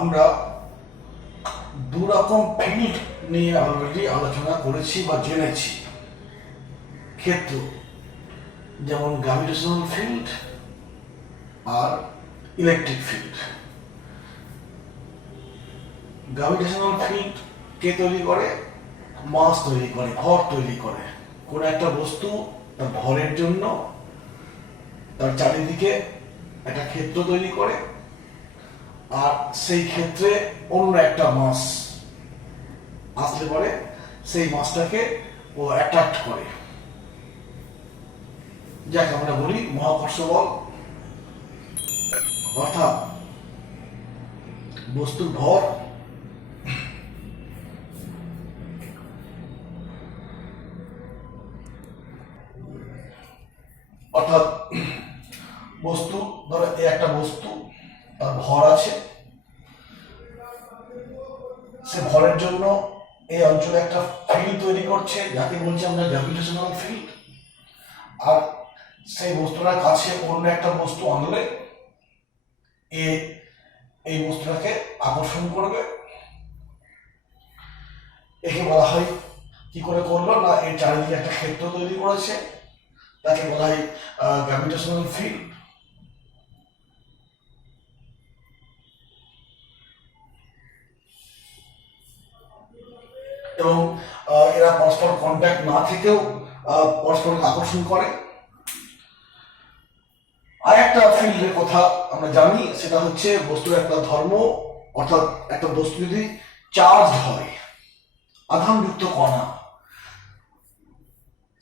আমরা দু রকম ফিল্ড নিয়ে অলরেডি আলোচনা করেছি বা জেনেছি। ক্ষেত্র যেমন গ্র্যাভিটেশনাল ফিল্ড আর ইলেকট্রিক ফিল্ড। গ্র্যাভিটেশনাল ফিল্ড কে তৈরি করে? মাস তৈরি করে, ভর তৈরি করে। কোন একটা বস্তু তার ভরের জন্য তার চারিদিকে একটা ক্ষেত্র তৈরি করে, আর সেই ক্ষেত্রে অন্য একটা মাস আসলে পরে সেই মাসটাকে ও অ্যাট্রাক্ট করে, যাকে আমরা বলি মহাকর্ষ বল। অর্থাৎ বস্তুর ভর অর্থাৎ বস্তু, ধরো একটা বস্তু তার ভর আছে, সে ভরের জন্য এই অঞ্চলে একটা ফিল্ড তৈরি করছে, যাকে বলছি আমরা গ্র্যাভিটেশনাল ফিল্ড। আর সেই বস্তুটার কাছে অন্য একটা বস্তু আনলে এই বস্তুটাকে আকর্ষণ করবে। একে বলা হয়, কি করে করলো না, এর চারিদিকে একটা ক্ষেত্র তৈরি করেছে, তাকে বলা হয় গ্র্যাভিটেশনাল ফিল্ড। এবং এরা পরস্পর কন্ট্যাক্ট না থেকেও পরস্পরকে আকর্ষণ করে। আর একটা ফিল্ডের কথা আমরা জানি, সেটা হচ্ছে বস্তুর একটা ধর্ম। অর্থাৎ একটা বস্তু যদি চার্জ হয়, আধানযুক্ত কণা,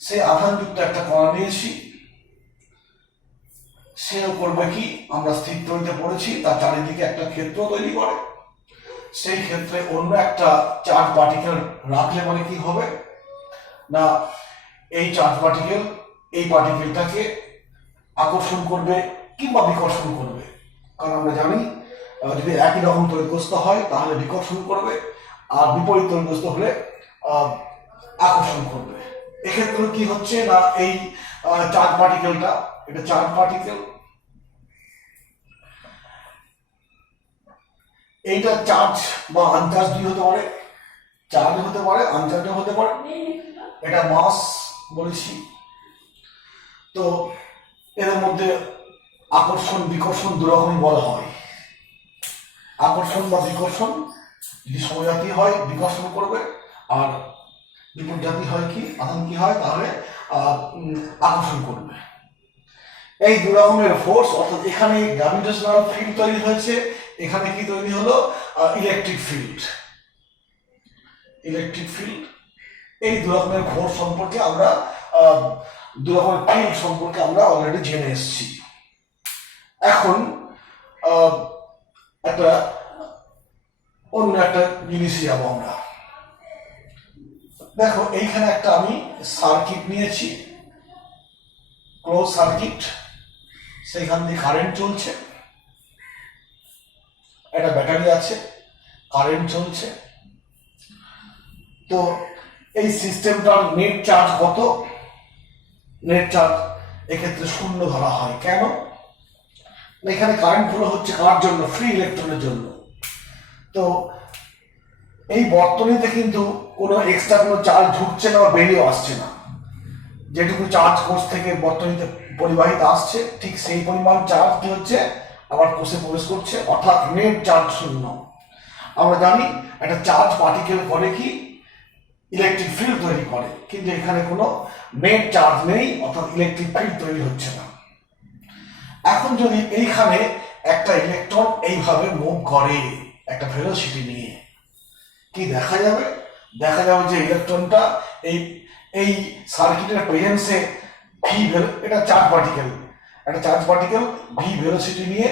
সে আধানযুক্ত একটা কণা নিয়েছি, সেও করবে কি, আমরা স্থির তৈরিতে পড়েছি, তার চারিদিকে একটা ক্ষেত্র তৈরি করে। সেই ক্ষেত্রে অন্য একটা চার্জ পার্টিকেল রাখলে মানে কি হবে না, এই চার্জ পার্টিকেল এই পার্টিকেলটাকে আকর্ষণ করবে কিংবা বিকর্ষণ করবে। কারণ আমরা জানি যদি একই রকম তড়িৎগ্রস্ত হয় তাহলে বিকর্ষণ করবে, আর বিপরীত তড়িৎগ্রস্ত হলে আকর্ষণ করবে। এক্ষেত্রে কি হচ্ছে না, এই চার্জ পার্টিকেলটা, এটা চার্জ পার্টিকেল, এইটা চার্জ বা আনচার্জ দুই হতে পারে, চার্জ হতে পারে, আনচার্জ হতে পারে। এটা মাস বলেছি। তো এদের মধ্যে আকর্ষণ বিকর্ষণ দু রকমই বলা হয়। আকর্ষণ বা বিকর্ষণ যদি সমজাতি হয় বিকর্ষণ করবে, আর বিপরীত জাতি হয় কি, আধান কি হয়, তাহলে আকর্ষণ করবে। এই দু রকমের ফোর্স, অর্থাৎ এখানে গ্র্যাভিটেশনাল ফিল্ড তৈরি হয়েছে, এখানে কি তৈরি হলো, ইলেকট্রিক ফিল্ড। ইলেকট্রিক ফিল্ড, এই দু রকমের ফোর্স সম্পর্কে আমরা দু রকমের ফিল্ড সম্পর্কে আমরা অলরেডি জেনে এসেছি। এখন একটা অন্য একটা জিনিসে যাবো আমরা। দেখো এইখানে একটা আমি সার্কিট নিয়েছি, ক্লোজ সার্কিট, সেইখান দিয়ে কারেন্ট চলছে, একটা ব্যাটারি আছে, কারেন্ট চলছে। তো এই সিস্টেমটার নেট চার্জ কত? নেট চার্জ এক্ষেত্রে শূন্য ধরা হয়। কেন? এখানে কারেন্ট ফ্লো হচ্ছে কার জন্য? ফ্রি ইলেকট্রনের জন্য। তো এই বর্তনীতে কিন্তু কোনো এক্সট্রা কোনো চার্জ ঢুকছে না বা বেরিয়ে আসছে না। যেটুকু চার্জ কোষ থেকে বর্তনীতে পরিবাহিত আসছে, ঠিক সেই পরিমাণ চার্জ কি হচ্ছে, আবার কোষে প্রবেশ করছে, অর্থাৎ নেট চার্জ শূন্য। আমরা জানি একটা চার্জ পার্টিকেল করে কি, ইলেকট্রিক ফিল্ড তৈরি করে, কিন্তু এখানে কোনো নেট চার্জ নেই, অর্থাৎ ইলেকট্রিক ফিল্ড তৈরি হচ্ছে না। এখন যদি এইখানে একটা ইলেকট্রন এইভাবে মুভ করে একটা ভেলোসিটি নিয়ে, কি দেখা যাবে? দেখা যাবে যে ইলেকট্রনটা এই এই সার্কিটের প্রেজেন্সে ভি, এটা চার্জ পার্টিকেল, একটা চার্জ পার্টিকেল ভি ভেলোসিটি নিয়ে,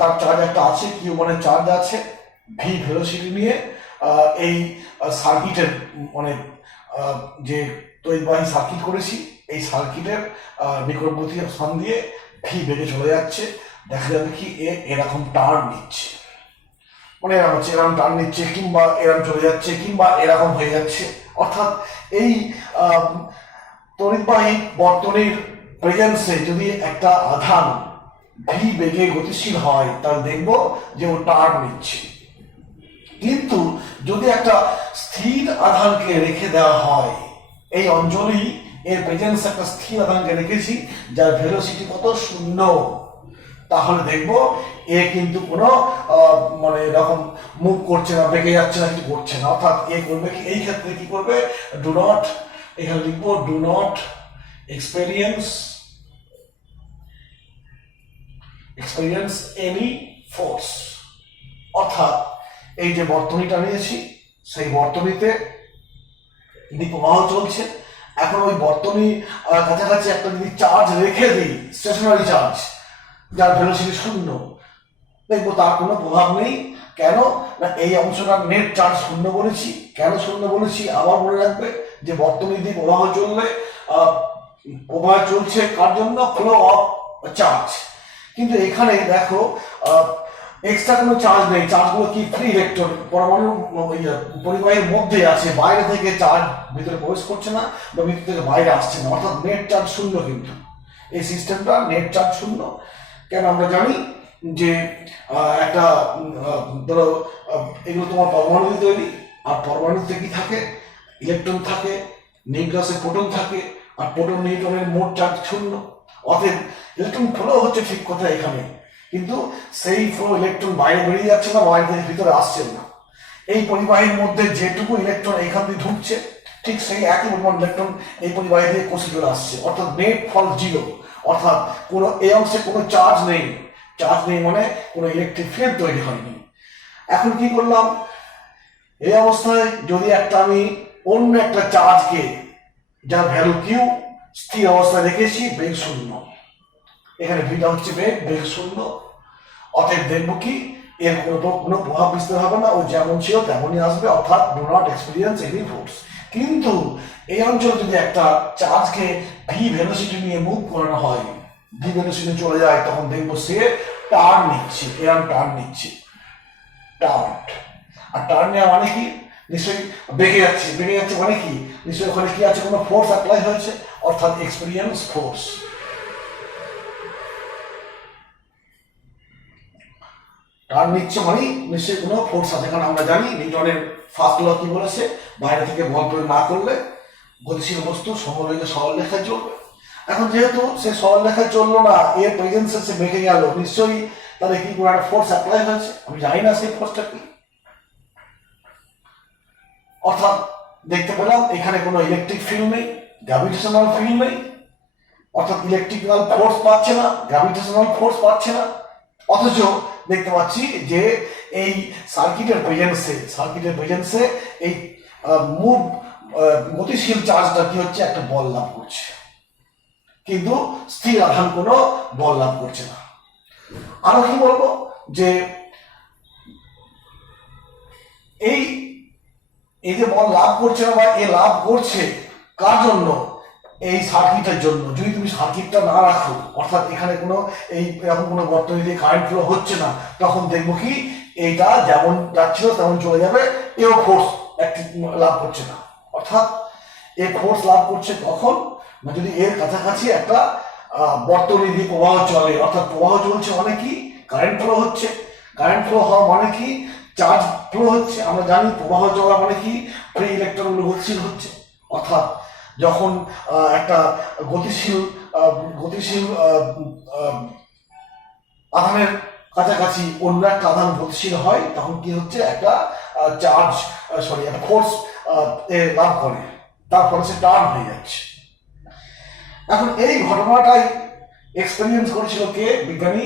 তার চার্জ একটা আছে, কিউ মানে চার্জ আছে, ভি ভেলোসিটি নিয়ে এই সার্কিটের মানে যে তড়িৎবাহী সার্কিট করেছি, এই সার্কিটের নিকটবর্তী স্থান দিয়ে ভি বেগে চলে যাচ্ছে। দেখা যাবে কি এরকম টার্ন নিচ্ছে, মানে এরকম হচ্ছে, এরকম টার্ন নিচ্ছে, কিংবা এরকম চলে যাচ্ছে, কিংবা এরকম হয়ে যাচ্ছে। অর্থাৎ এই তড়িৎবাহী বর্তনীর প্রেজেন্সে যদি একটা আধান ভি বেগে গতিশীল হয় তাহলে দেখবো যে ও টার্ন নিচ্ছে। কিন্তু যদি একটা স্থির আধানকে রেখে দেওয়া হয়, এই অঞ্চলেই এর প্রেজেন্স একটা স্থির আধানকে রেখেছি যার ভেলোসিটি কত 0, তাহলে দেখবো এ কিন্তু কোনো মানে এরকম মুভ করছে না, বেঁকে যাচ্ছে না, কিছু করছে না। অর্থাৎ এ করবে কি, এই ক্ষেত্রে কি করবে, ডু নট, এখানে লিখবো do not experience any force. অর্থাৎ এই যে বর্তনীটা নিয়েছি, সেই বর্তনীতে প্রবাহ চলছে। এখন ওই বর্তনী কাছাকাছি একটা যদি চার্জ রেখে দিই, স্টেশনারি চার্জ যার ভেলোসিটি 0, দেখবো তার কোনো প্রভাব নেই। কেন না, এই অংশটার নেট চার্জ 0 বলেছি। কেন 0 বলেছি আবার মনে রাখবে যে বর্তনী দিয়ে প্রবাহ চললে প্রবাহ চলছে কার জন্য, ফ্লো অফ চার্জ। কিন্তু এখানে দেখো এক্সট্রা কোনো চার্জ নেই, চার্জগুলো কি ফ্রি ইলেকট্রন পরমাণু পরিবাহীর মধ্যে আছে, বাইরে থেকে চার্জ ভিতরে প্রবেশ করছে না বা ভিতর থেকে বাইরে আসছে না, অর্থাৎ নেট চার্জ 0। কিন্তু এই সিস্টেমটা নেট চার্জ 0। কেন আমরা জানি যে একটা ধরো এগুলো তোমার পরমাণু তৈরি, আর পরমাণুতে কি থাকে, ইলেকট্রন থাকে, নিউক্লিয়াসে প্রোটন থাকে, আর প্রোটন নিউট্রনের মোট চার্জ 0। অতএব ইলেকট্রন ফ্লো হচ্ছে ঠিক কথা এখানে, কিন্তু সেই ফ্লো ইলেকট্রন বাইরে বেরিয়ে যাচ্ছে না, বাইরে থেকে ভিতরে আসছে না। এই পরিবাহীর মধ্যে যেটুকু ইলেকট্রন এখান দিয়ে ঢুকছে, ঠিক সেই একই পরিমাণ ইলেকট্রন এই পরিবাহী দিয়ে কোষে চলে আসছে, অর্থাৎ নেট ফল 0। অর্থাৎ কোনো এই অংশে কোনো চার্জ নেই, চার্জ নেই মানে কোনো ইলেকট্রিক ফিল্ড তৈরি হয়নি। এখন কি করলাম, এই অবস্থায় যদি একটা আমি অন্য একটা চার্জকে যার ভ্যালু কিউ স্থির অবস্থায় রেখেছি, বেগ 0, এখানে ভিটা হচ্ছে বেগ 0। অতএব দেখবো কি এর কোনো প্রভাব বিস্তার হবে না, ও যেমন ছিল তেমনই আসবে, অর্থাৎ do not experience any force. কিন্তু এই অঞ্চলে যদি একটা চার্জকে ভি ভেলোসিটি নিয়ে মুভ করানো হয়, ভি ভেলোসিটি চলে যায়, তখন দেখবো সে টার্ন নিচ্ছে, এরকম টার্ন নিচ্ছে, টার্ন। আর টার্ন নেওয়া মানে কি, নিশ্চয়ই বেঁকে যাচ্ছে, বেঁকে যাচ্ছে মানে কি, নিশ্চয়ই ওখানে কি আছে, কোনো ফোর্স অ্যাপ্লাই হয়েছে, অর্থাৎ এক্সপিরিয়েন্স ফোর্স। টার্ন নিচ্ছে মানে নিশ্চয়ই কোনো ফোর্স আছে। কারণ আমরা জানি নিউটনের ফার্স্ট ল কি বলেছে, বাইরে থেকে বল প্রয়োগ না করলে গতিশীল বস্তু সমবেগে সরলরেখায় চলবে। এখন যেহেতু সে সরলরেখায় চললো না, এর প্রেজেন্সে সে বেঁকে গেল, নিশ্চয়ই তাহলে কি কোনো একটা ফোর্স অ্যাপ্লাই হয়েছে, আমি জানি না সেই ফোর্সটা কি। অর্থাৎ দেখতে পেলাম এখানে কোনো ইলেকট্রিক ফিল্ড নেই, গ্র্যাভিটেশনাল ফিল্ড নেই, অর্থাৎ ইলেকট্রিক্যাল ফোর্স পাচ্ছে না, গ্র্যাভিটেশনাল ফোর্স পাচ্ছে না। অথচ দেখতে পাচ্ছি যে এই সার্কিটের প্রেজেন্সে এই মুভ গতিশীল চার্জটা কি হচ্ছে, একটা বল লাভ করছে, কিন্তু স্থির আধান কোনো বল লাভ করছে না। আরো কি বলবো যে এই যে বল লাভ করছে না বা এ লাভ করছে কার জন্য, এই সার্কিটের জন্য। যদি তুমি সার্কিটটা না রাখো, অর্থাৎ এখানে কোনো এই এরকম কোনো বর্তনী দিয়ে কারেন্ট ফ্লো হচ্ছে না, তখন দেখবো কি এইটা যেমন যাচ্ছিল তেমন চলে যাবে, এও ফোর্স লাভ করছে না। অর্থাৎ এ ফোর্স লাভ করছে তখন না যদি এর কাছাকাছি একটা বর্তনী দিয়ে প্রবাহ চলে, অর্থাৎ প্রবাহ চলছে মানে কি, কারেন্ট ফ্লো হচ্ছে। কারেন্ট ফ্লো হওয়া মানে কি, চার্জ ফ্লো হচ্ছে। আমরা জানি প্রবাহ চলা মানে কি, ফ্রি ইলেকট্রনগুলো গতিশীল হচ্ছে। অর্থাৎ যখন একটা গতিশীল আধানের কাছাকাছি অন্য একটা আধান গতিশীল হয়, তখন কি হচ্ছে, একটা চার্জ একটা ফোর্স লাভ করে, তার ফলে সে টার্ন হয়ে যাচ্ছে। এখন এই ঘটনাটাই এক্সপেরিয়েন্স করেছিল কে, বিজ্ঞানী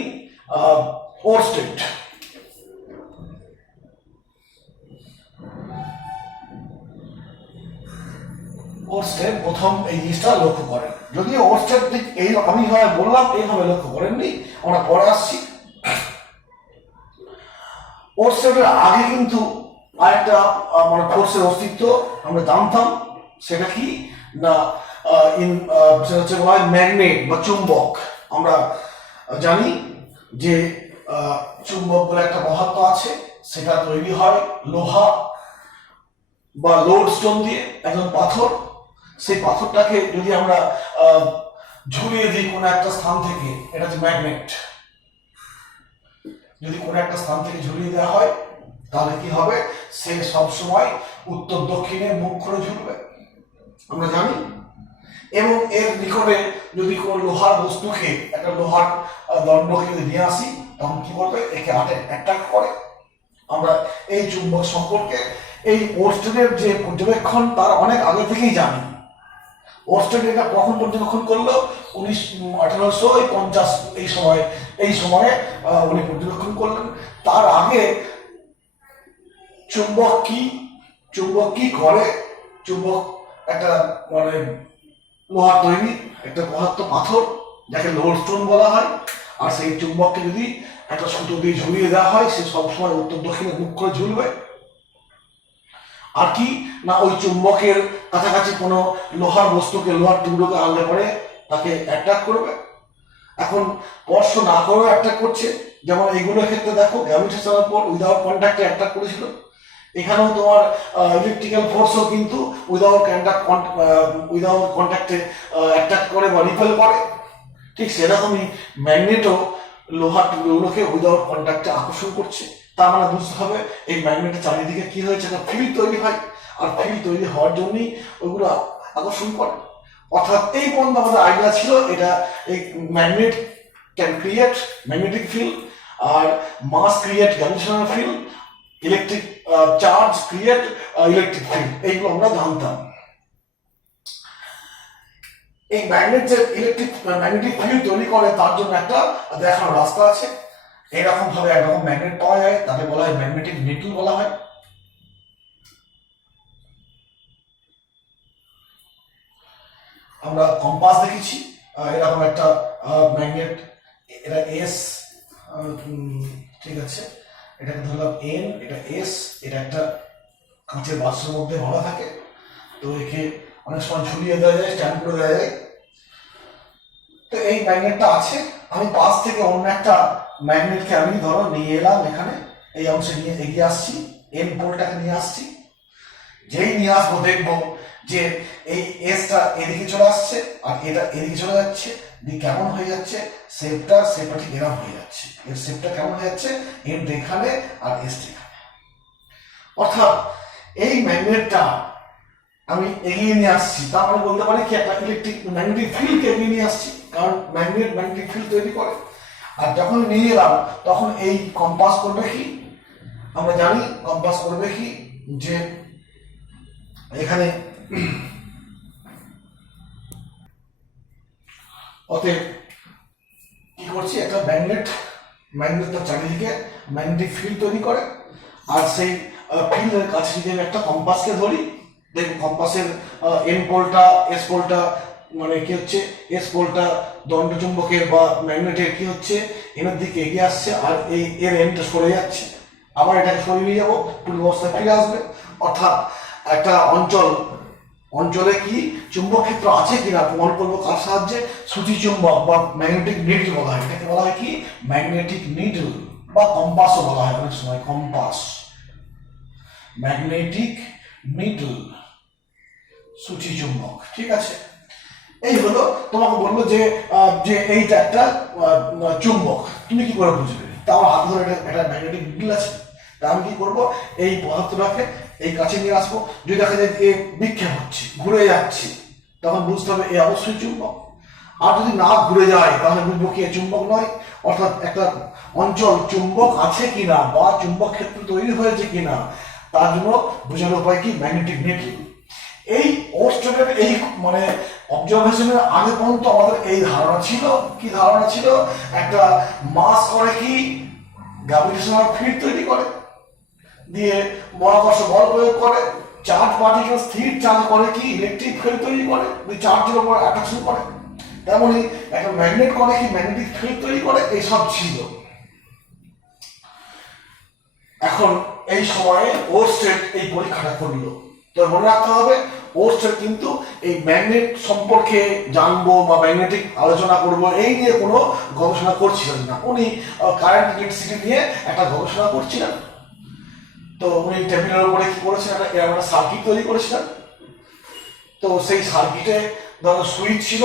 ওরস্টেড। ওরস্টেড প্রথম এই জিনিসটা লক্ষ্য করেন, যদিও ওরস্টেড ঠিক এই আমি বললাম এইভাবে লক্ষ্য করেননি, আমরা পরে আসছি। ওরস্টেডের আগে কিন্তু আরেকটা মানে ফোর্সের অস্তিত্ব আমরা জানতাম, সেটা কি না, সেটা হচ্ছে ম্যাগনেট বা চুম্বক। আমরা জানি যে চুম্বক বলে একটা পদার্থ আছে, সেটা তৈরি হয় লোহা বা লোডস্টোন দিয়ে, একজন পাথর। সেই পাথরটাকে যদি আমরা ঝুলিয়ে দিই কোনো একটা স্থান থেকে, এটা হচ্ছে ম্যাগনেট। যদি কোনো একটা স্থান থেকে ঝুলিয়ে দেওয়া হয় তাহলে কি হবে, সে সবসময় উত্তর দক্ষিণে মুখ করে ঝুলবে, আমরা জানি। এবং এর নিকটে যদি কোনো লোহার বস্তুকে, একটা লোহার দণ্ডকে যদি নিয়ে আসি, তখন কি করবে, একে অ্যাট্রাক্ট করে। আমরা এই চুম্বক সম্পর্কে এই ওরস্টেডের যে পর্যবেক্ষণ তার অনেক আগে থেকেই জানি। ওরস্টেড এটা কখন পর্যবেক্ষণ করলো, 1850 এই সময়ে উনি পর্যবেক্ষণ করলেন। তার আগে চুম্বক কি করে, চুম্বক একটা মানে লোহার তৈরি একটা পদার্থ, পাথর, যাকে লোডস্টোন বলা হয়। আর সেই চুম্বককে যদি একটা সুতো দিয়ে ঝুলিয়ে দেওয়া হয়, সে সবসময় উত্তর দক্ষিণে মুখ করে ঝুলবে। আর কি না, ওই চুম্বকের কাছাকাছি কোনো লোহার বস্তুকে, লোহার টুকরোকে আনলে পরে তাকে অ্যাট্রাক্ট করবে। এখন স্পর্শ না করেও অ্যাট্রাক্ট করছে, যেমন এইগুলোর ক্ষেত্রে দেখো গ্র্যাভিটেশনের উপর উইদাউট কন্ট্যাক্টে অ্যাট্রাক্ট করেছিল। এখানেও তোমার ইলেকট্রিক্যাল ফোর্সও কিন্তু উইদাউট কন্ট্যাক্টে অ্যাট্রাক্ট করে বা রিপেল করে। ঠিক সেরকমই ম্যাগনেটও লোহার টুকরোগুলোকে উইদাউট কন্ট্যাক্টে আকর্ষণ করছে। তার মানে বুঝতে হবে এই ম্যাগনেটের চারিদিকে কি হয়েছে, একটা ফিল্ড তৈরি হয়, আর ফিল্ড তৈরি হওয়ার জন্যই ওইগুলো আকর্ষণ করে। অর্থাৎ এই পর্যন্ত আমাদের আইডিয়া ছিল এটা, এই magnet can create magnetic field, আর mass create gravitational field, electric charge create electric field, এইগুলো আমরা জানতাম। এই ম্যাগনেট যে ম্যাগনেটিক ফিল্ড তৈরি করে তার জন্য একটা দেখানোর রাস্তা আছে। এইরকম ভাবে একরকম ম্যাগনেট পাওয়া যায়, তাকে বলা হয় ম্যাগনেটিক নিডল বলা হয়। আমরা কম্পাস দেখেছি, এরকম একটা ম্যাগনেট, এটা এস, ঠিক আছে, এটাকে ধরলাম এন, এটা এস, এটা একটা কাঁচের বাক্সের মধ্যে ভরা থাকে, তো একে অনেক সময় ঝুলিয়ে দেওয়া যায়, স্ট্যান্ড করে দেওয়া যায়। তো এই ম্যাগনেটটা আছে, আমি পাশ থেকে অন্য একটা ম্যাগনেটকে আমি ধরো নিয়ে এলাম, এখানে এই অংশে নিয়ে এগিয়ে আসছি, এন পোলটাকে নিয়ে আসছি। যেই নিয়ে আসবো দেখবো যে এই এসটা এদিকে চলে আসছে আর এটা এদিকে চলে যাচ্ছে, দিয়ে কেমন হয়ে যাচ্ছে, শেপটা ঠিক এরকম হয়ে যাচ্ছে। এর শেপটা কেমন হয়ে যাচ্ছে, এন এখানে আর এস এখানে। অর্থাৎ এই ম্যাগনেটটা আমি এগিয়ে নিয়ে আসছি, তার মানে বলতে পারি কি একটা ম্যাগনেটিক ফিল্ডকে এগিয়ে নিয়ে আসছি, কারণ ম্যাগনেটিক ফিল্ড তৈরি করে। আর যখন নিয়ে এলাম তখন এই কম্পাস করবে কি, আমরা জানি কম্পাস করবে কি, যে এখানে অতএব কি করছি, একটা ম্যাগনেটের চারিদিকে ম্যাগনেটিক ফিল্ড তৈরি করে। আর সেই ফিল্ডের কাছে যদি আমি একটা কম্পাসকে ধরি, দেখুন কম্পাসের এন পোলটা, এস পোলটা, মানে কি হচ্ছে, এস পোলটা দণ্ডচুম্বকের বা ম্যাগনেটের কি হচ্ছে, এনের দিকে এগিয়ে আসছে, আর এর এনটা সরে যাচ্ছে, আবার এটাকে সরিয়ে নিয়ে যাবো, পূর্ব অবস্থায় ফিরে আসবে। অর্থাৎ একটা অঞ্চলে কি চুম্বক ক্ষেত্র আছে কিনা প্রমাণ করবো কার সাহায্যে, সূচি চুম্বক বা ম্যাগনেটিক নিডল বলা হয়, এটাকে বলা হয় কি ম্যাগনেটিক নিডল, বা কম্পাসও বলা হয় অনেক সময়, কম্পাস, ম্যাগনেটিক নিডল, সূচি চুম্বক। ঠিক আছে, এই হলো, তোমাকে বলবো যে এইটা একটা চুম্বক, তুমি কি করে বুঝবে, তা আমার হাত ধরে একটা ম্যাগনেটিক নিডল আছে, তা আমি কি করবো, এই পদার্থটাকে এই কাছে নিয়ে আসবো, যদি দেখা যায় এ বিক্ষেপ হচ্ছে, ঘুরে যাচ্ছে, তখন বুঝতে হবে এ অবশ্যই চুম্বক। আর যদি না ঘুরে যায় তাহলে বুঝবো কি চুম্বক নয়। অর্থাৎ একটা অঞ্চল চুম্বক আছে কিনা বা চুম্বক ক্ষেত্র তৈরি হয়েছে কিনা তার জন্য বোঝানোর উপায় কি ম্যাগনেটিক নিডল। এই ওরস্টেডের এই মানে অবজারভেশনের আগে পর্যন্ত আমাদের এই ধারণা ছিল, কি ধারণা ছিল, একটা মাস করে কি গ্র্যাভিটেশনাল ফিল্ড তৈরি করে, দিয়ে মহাকর্ষ বল প্রয়োগ করে, চার্জ পার্টিকেল স্থির চার্জ করে কি ইলেকট্রিক ফিল্ড তৈরি করে, ওই চার্জের উপর অ্যাট্রাকশন করে, তেমনি একটা ম্যাগনেট করে কি ম্যাগনেটিক ফিল্ড তৈরি করে, এইসব ছিল। এখন এই সময়ে ওরস্টেড এই পরীক্ষাটা করলো, তো মনে রাখতে হবে ওরস্টেড কিন্তু এই ম্যাগনেট সম্পর্কে জানবো বা ম্যাগনেটিক আলোচনা করবো এই নিয়ে কোনো গবেষণা করছিলেন না, উনি কারেন্ট ইলেকট্রিসিটি নিয়ে একটা গবেষণা করছিলেন। তো উনি টেবিলের উপরে কি করেছিলেন, এরকম একটা সার্কিট তৈরি করেছিলেন। তো সেই সার্কিটে ধরো সুইচ ছিল,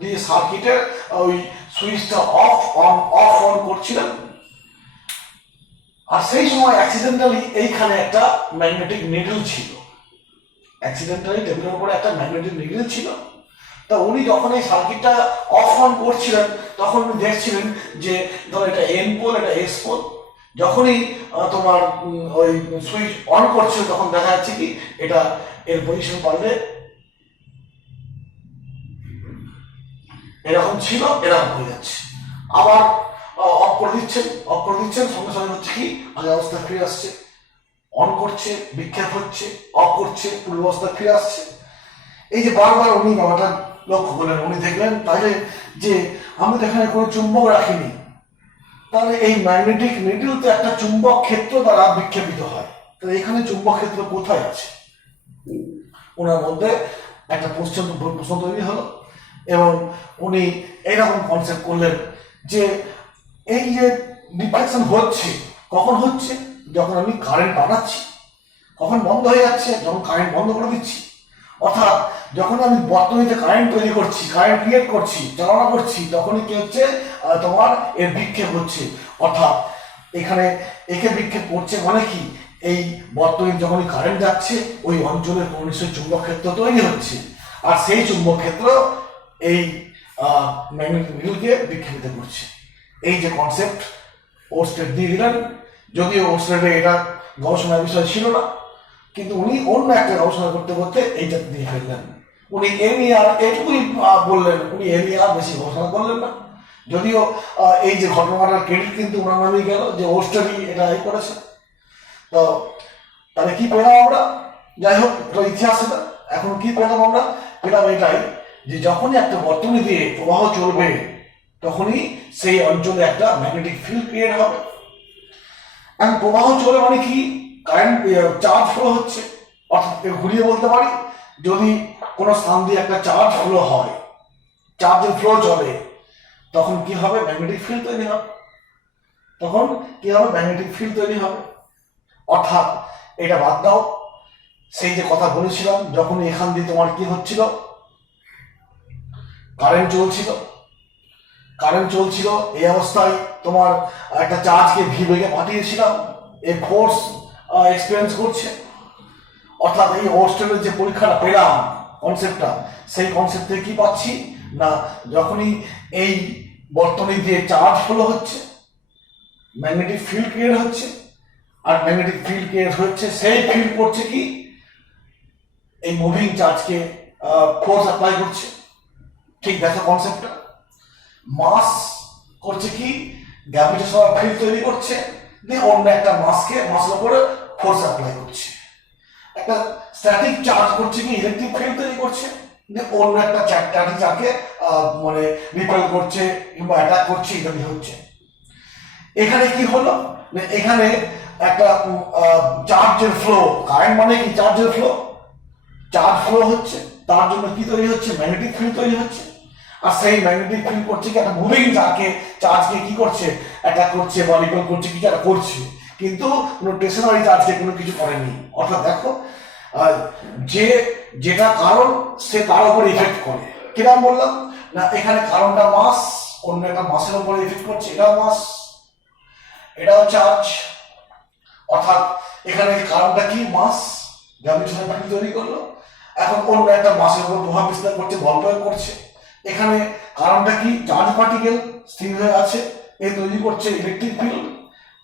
দিয়ে সার্কিটের ওই সুইচটা অফ অন করছিলেন, আর সেই সময় অ্যাক্সিডেন্টালি এইখানে একটা ম্যাগনেটিক নিডল ছিল, অ্যাক্সিডেন্টালি টেবিলের উপরে একটা ম্যাগনেটিক নিডল ছিল। তা উনি যখন এই সার্কিটটা অফ অন করছিলেন তখন উনি দেখছিলেন যে ধরো এটা এন পোল, এটা এস পোল। যখনই তোমার ওই সুইচ অন করছিল তখন দেখা যাচ্ছে কি এটা এর পজিশন পাল্টে এরকম ছিল, এরকম হয়ে যাচ্ছে। আবার অফ করে দিচ্ছেন, সঙ্গে সঙ্গে হচ্ছে কি আগের অবস্থা ফিরে আসছে, অন করছে, বিক্ষেপ হচ্ছে, অফ করছে, পূর্ব অবস্থা ফিরে আসছে। এই যে বারবার উনি ব্যাপারটা লক্ষ্য করলেন, উনি দেখলেন তাহলে যে আমি তো এখানে কোনো চুম্বক রাখিনি, তাহলে এই ম্যাগনেটিক নিডল তো একটা চুম্বক ক্ষেত্র দ্বারা বিক্ষেপিত হয়, তাহলে এখানে চুম্বক ক্ষেত্র কোথায় আছে? ওনার মধ্যে একটা প্রশ্ন তৈরি হলো এবং উনি এইরকম কনসেপ্ট করলেন যে এই যে ডিফ্লেকশন হচ্ছে কখন হচ্ছে? যখন আমি কারেন্ট পাঠাচ্ছি। কখন বন্ধ হয়ে যাচ্ছে? যখন কারেন্ট বন্ধ করে দিচ্ছি। অর্থাৎ যখন আমি বর্তনীতে কারেন্ট তৈরি করছি, কারেন্ট ক্রিয়েট করছি, চালনা করছি, তখনই কি হচ্ছে তোমার এর বিক্ষেপ হচ্ছে। অর্থাৎ এখানে একে বিক্ষেপ করছে মানে কি এই বর্তনী যখনই কারেন্ট যাচ্ছে ওই অঞ্চলের কোনো নিশ্চয়ই চুম্বক ক্ষেত্র তৈরি হচ্ছে, আর সেই চুম্বক ক্ষেত্র এই ম্যাগনেটিক নিডলকে বিক্ষেপিত করছে। এই যে কনসেপ্ট ওরস্টেড দিয়ে দিলেন, যদিও ওরস্টেডে এটা গবেষণার বিষয় ছিল না, কিন্তু উনি অন্য একটা গবেষণা করতে করতে এইটা দিয়ে ফেললেন। উনি এ নিয়ে আর এটুকুই বললেন, উনি এ নিয়ে আর বেশি গবেষণা করলেন না। যদিও এই যে ঘটনাটার ক্রেডিট কিন্তু ওনার নামেই গেল যে ওরস্টেডই এটা করেছে। তো তাহলে কি পেলাম আমরা? যাই হোক, ইতিহাস এটা। এখন কি পেলাম আমরা? পেলাম এটাই যে যখনই একটা বর্তনী দিয়ে প্রবাহ চলবে তখনই সেই অঞ্চলে একটা ম্যাগনেটিক ফিল্ড ক্রিয়েট হবে। এখন প্রবাহ চলে মানে কি কারেন্ট চার্জ ফ্লো হচ্ছে। অর্থাৎ ঘুরিয়ে বলতে পারি, যদি কোনো স্থান দিয়ে একটা চার্জ ফ্লো হয়, চার্জের ফ্লো চলে, তখন কি হবে? ম্যাগনেটিক ফিল্ড তৈরি হবে। তখন কি হবে? ম্যাগনেটিক ফিল্ড তৈরি হবে। অর্থাৎ এটা বাদ দাও, সেই যে কথা বলেছিলাম যখন এখান দিয়ে তোমার কি হচ্ছিল, কারেন্ট চলছিল, এই অবস্থায় তোমার একটা চার্জকে ভি বেগে পাঠিয়েছিলাম, এই ফোর্স এক্সপিরিয়েন্স করছে। অর্থাৎ এই ওরস্টেডের যে পরীক্ষাটা পেলাম কনসেপ্টটা, সেই কনসেপ্ট থেকে কি পাচ্ছি না, যখনই এই বর্তনী দিয়ে চার্জ ফ্লো হচ্ছে ম্যাগনেটিক ফিল্ড ক্রিয়েট হচ্ছে, আর ম্যাগনেটিক ফিল্ড ক্রিয়েট হচ্ছে, সেই ফিল্ড করছে কি এই মুভিং চার্জকে ফোর্স অ্যাপ্লাই করছে। ঠিক দেখো কনসেপ্টটা, মাস করছে কি গ্র্যাভিটেশনাল ফিল্ড তৈরি করছে, দিয়ে অন্য একটা মাসের উপরে ফোর্স অ্যাপ্লাই করছে। একটা স্ট্যাটিক চার্জ করছে কি ইলেকট্রিক ফিল্ড তৈরি করছে, দিয়ে অন্য একটা স্ট্যাটিক চার্জকে মানে রিপেল করছে কিংবা অ্যাটাক করছে, ইত্যাদি হচ্ছে। এখানে কি হলো? এখানে একটা চার্জের ফ্লো, কারেন্ট মানে কি চার্জের ফ্লো, চার্জ ফ্লো হচ্ছে, তার জন্য কি তৈরি হচ্ছে? ম্যাগনেটিক ফিল্ড তৈরি হচ্ছে। আর সেই ম্যাগনেটিক ফিল্ড করছে কি একটা মুভিং চার্জকে কি করছে? অ্যাটাক করছে বা রিপেল করছে, কিছু একটা করছে, কিন্তু কোনো স্টেশনারি চার্জকে কোনো কিছু করেনি। অর্থাৎ দেখো, যেটা কারণ সে তার উপর ইফেক্ট করে। কিরকম বললাম না, এখানে কারণটা মাস, অন্য একটা মাসের উপর ইফেক্ট করছে, এটাও মাস, এটাও চার্জ। অর্থাৎ এখানে কারণটা কি? মাস, গ্র্যাভিটেশনাল ফিল্ড তৈরি করলো, এখন অন্য একটা মাসের উপর প্রভাব বিস্তার করছে, বল প্রয়োগ করছে। এখানে কারণটা কি? চার্জ পার্টিকেল স্থির হয়ে আছে, এ তৈরি করছে ইলেকট্রিক ফিল্ড,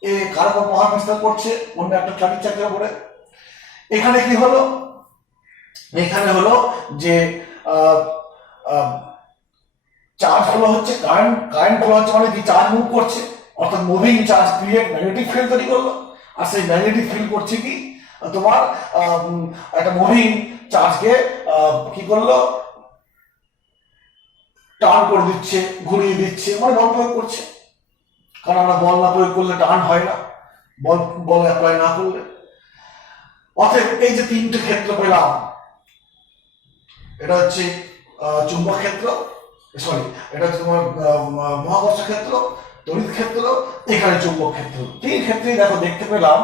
এ কার উপর প্রভাব বিস্তার করছে? অন্য একটা ট্রাফিক চার্জের উপরে। এখানে কি হলো? এখানে হলো যে চার্জ ফ্লো হচ্ছে, কারেন্ট ফ্লো হচ্ছে, মানে কি চার্জ মুভ করছে, অর্থাৎ moving charge create magnetic field তৈরি করলো। আর সেই ম্যাগনেটিক ফিল্ড করছে কি তোমার একটা মুভিং চার্জকে কি করলো? টার্ন করে দিচ্ছে, ঘুরিয়ে দিচ্ছে, মানে বল প্রয়োগ করছে। কারণ আমরা বল না প্রয়োগ করলে টার্ন হয় না, বল অ্যাপ্লাই না করলে। অতএব এই যে তিনটে ক্ষেত্র পেলাম, এটা হচ্ছে চুম্বক ক্ষেত্র, সরি এটা হচ্ছে তোমার মহাকর্ষ ক্ষেত্র, তড়িৎ ক্ষেত্র, এখানে চুম্বক ক্ষেত্র। তিন ক্ষেত্রেই দেখো দেখতে পেলাম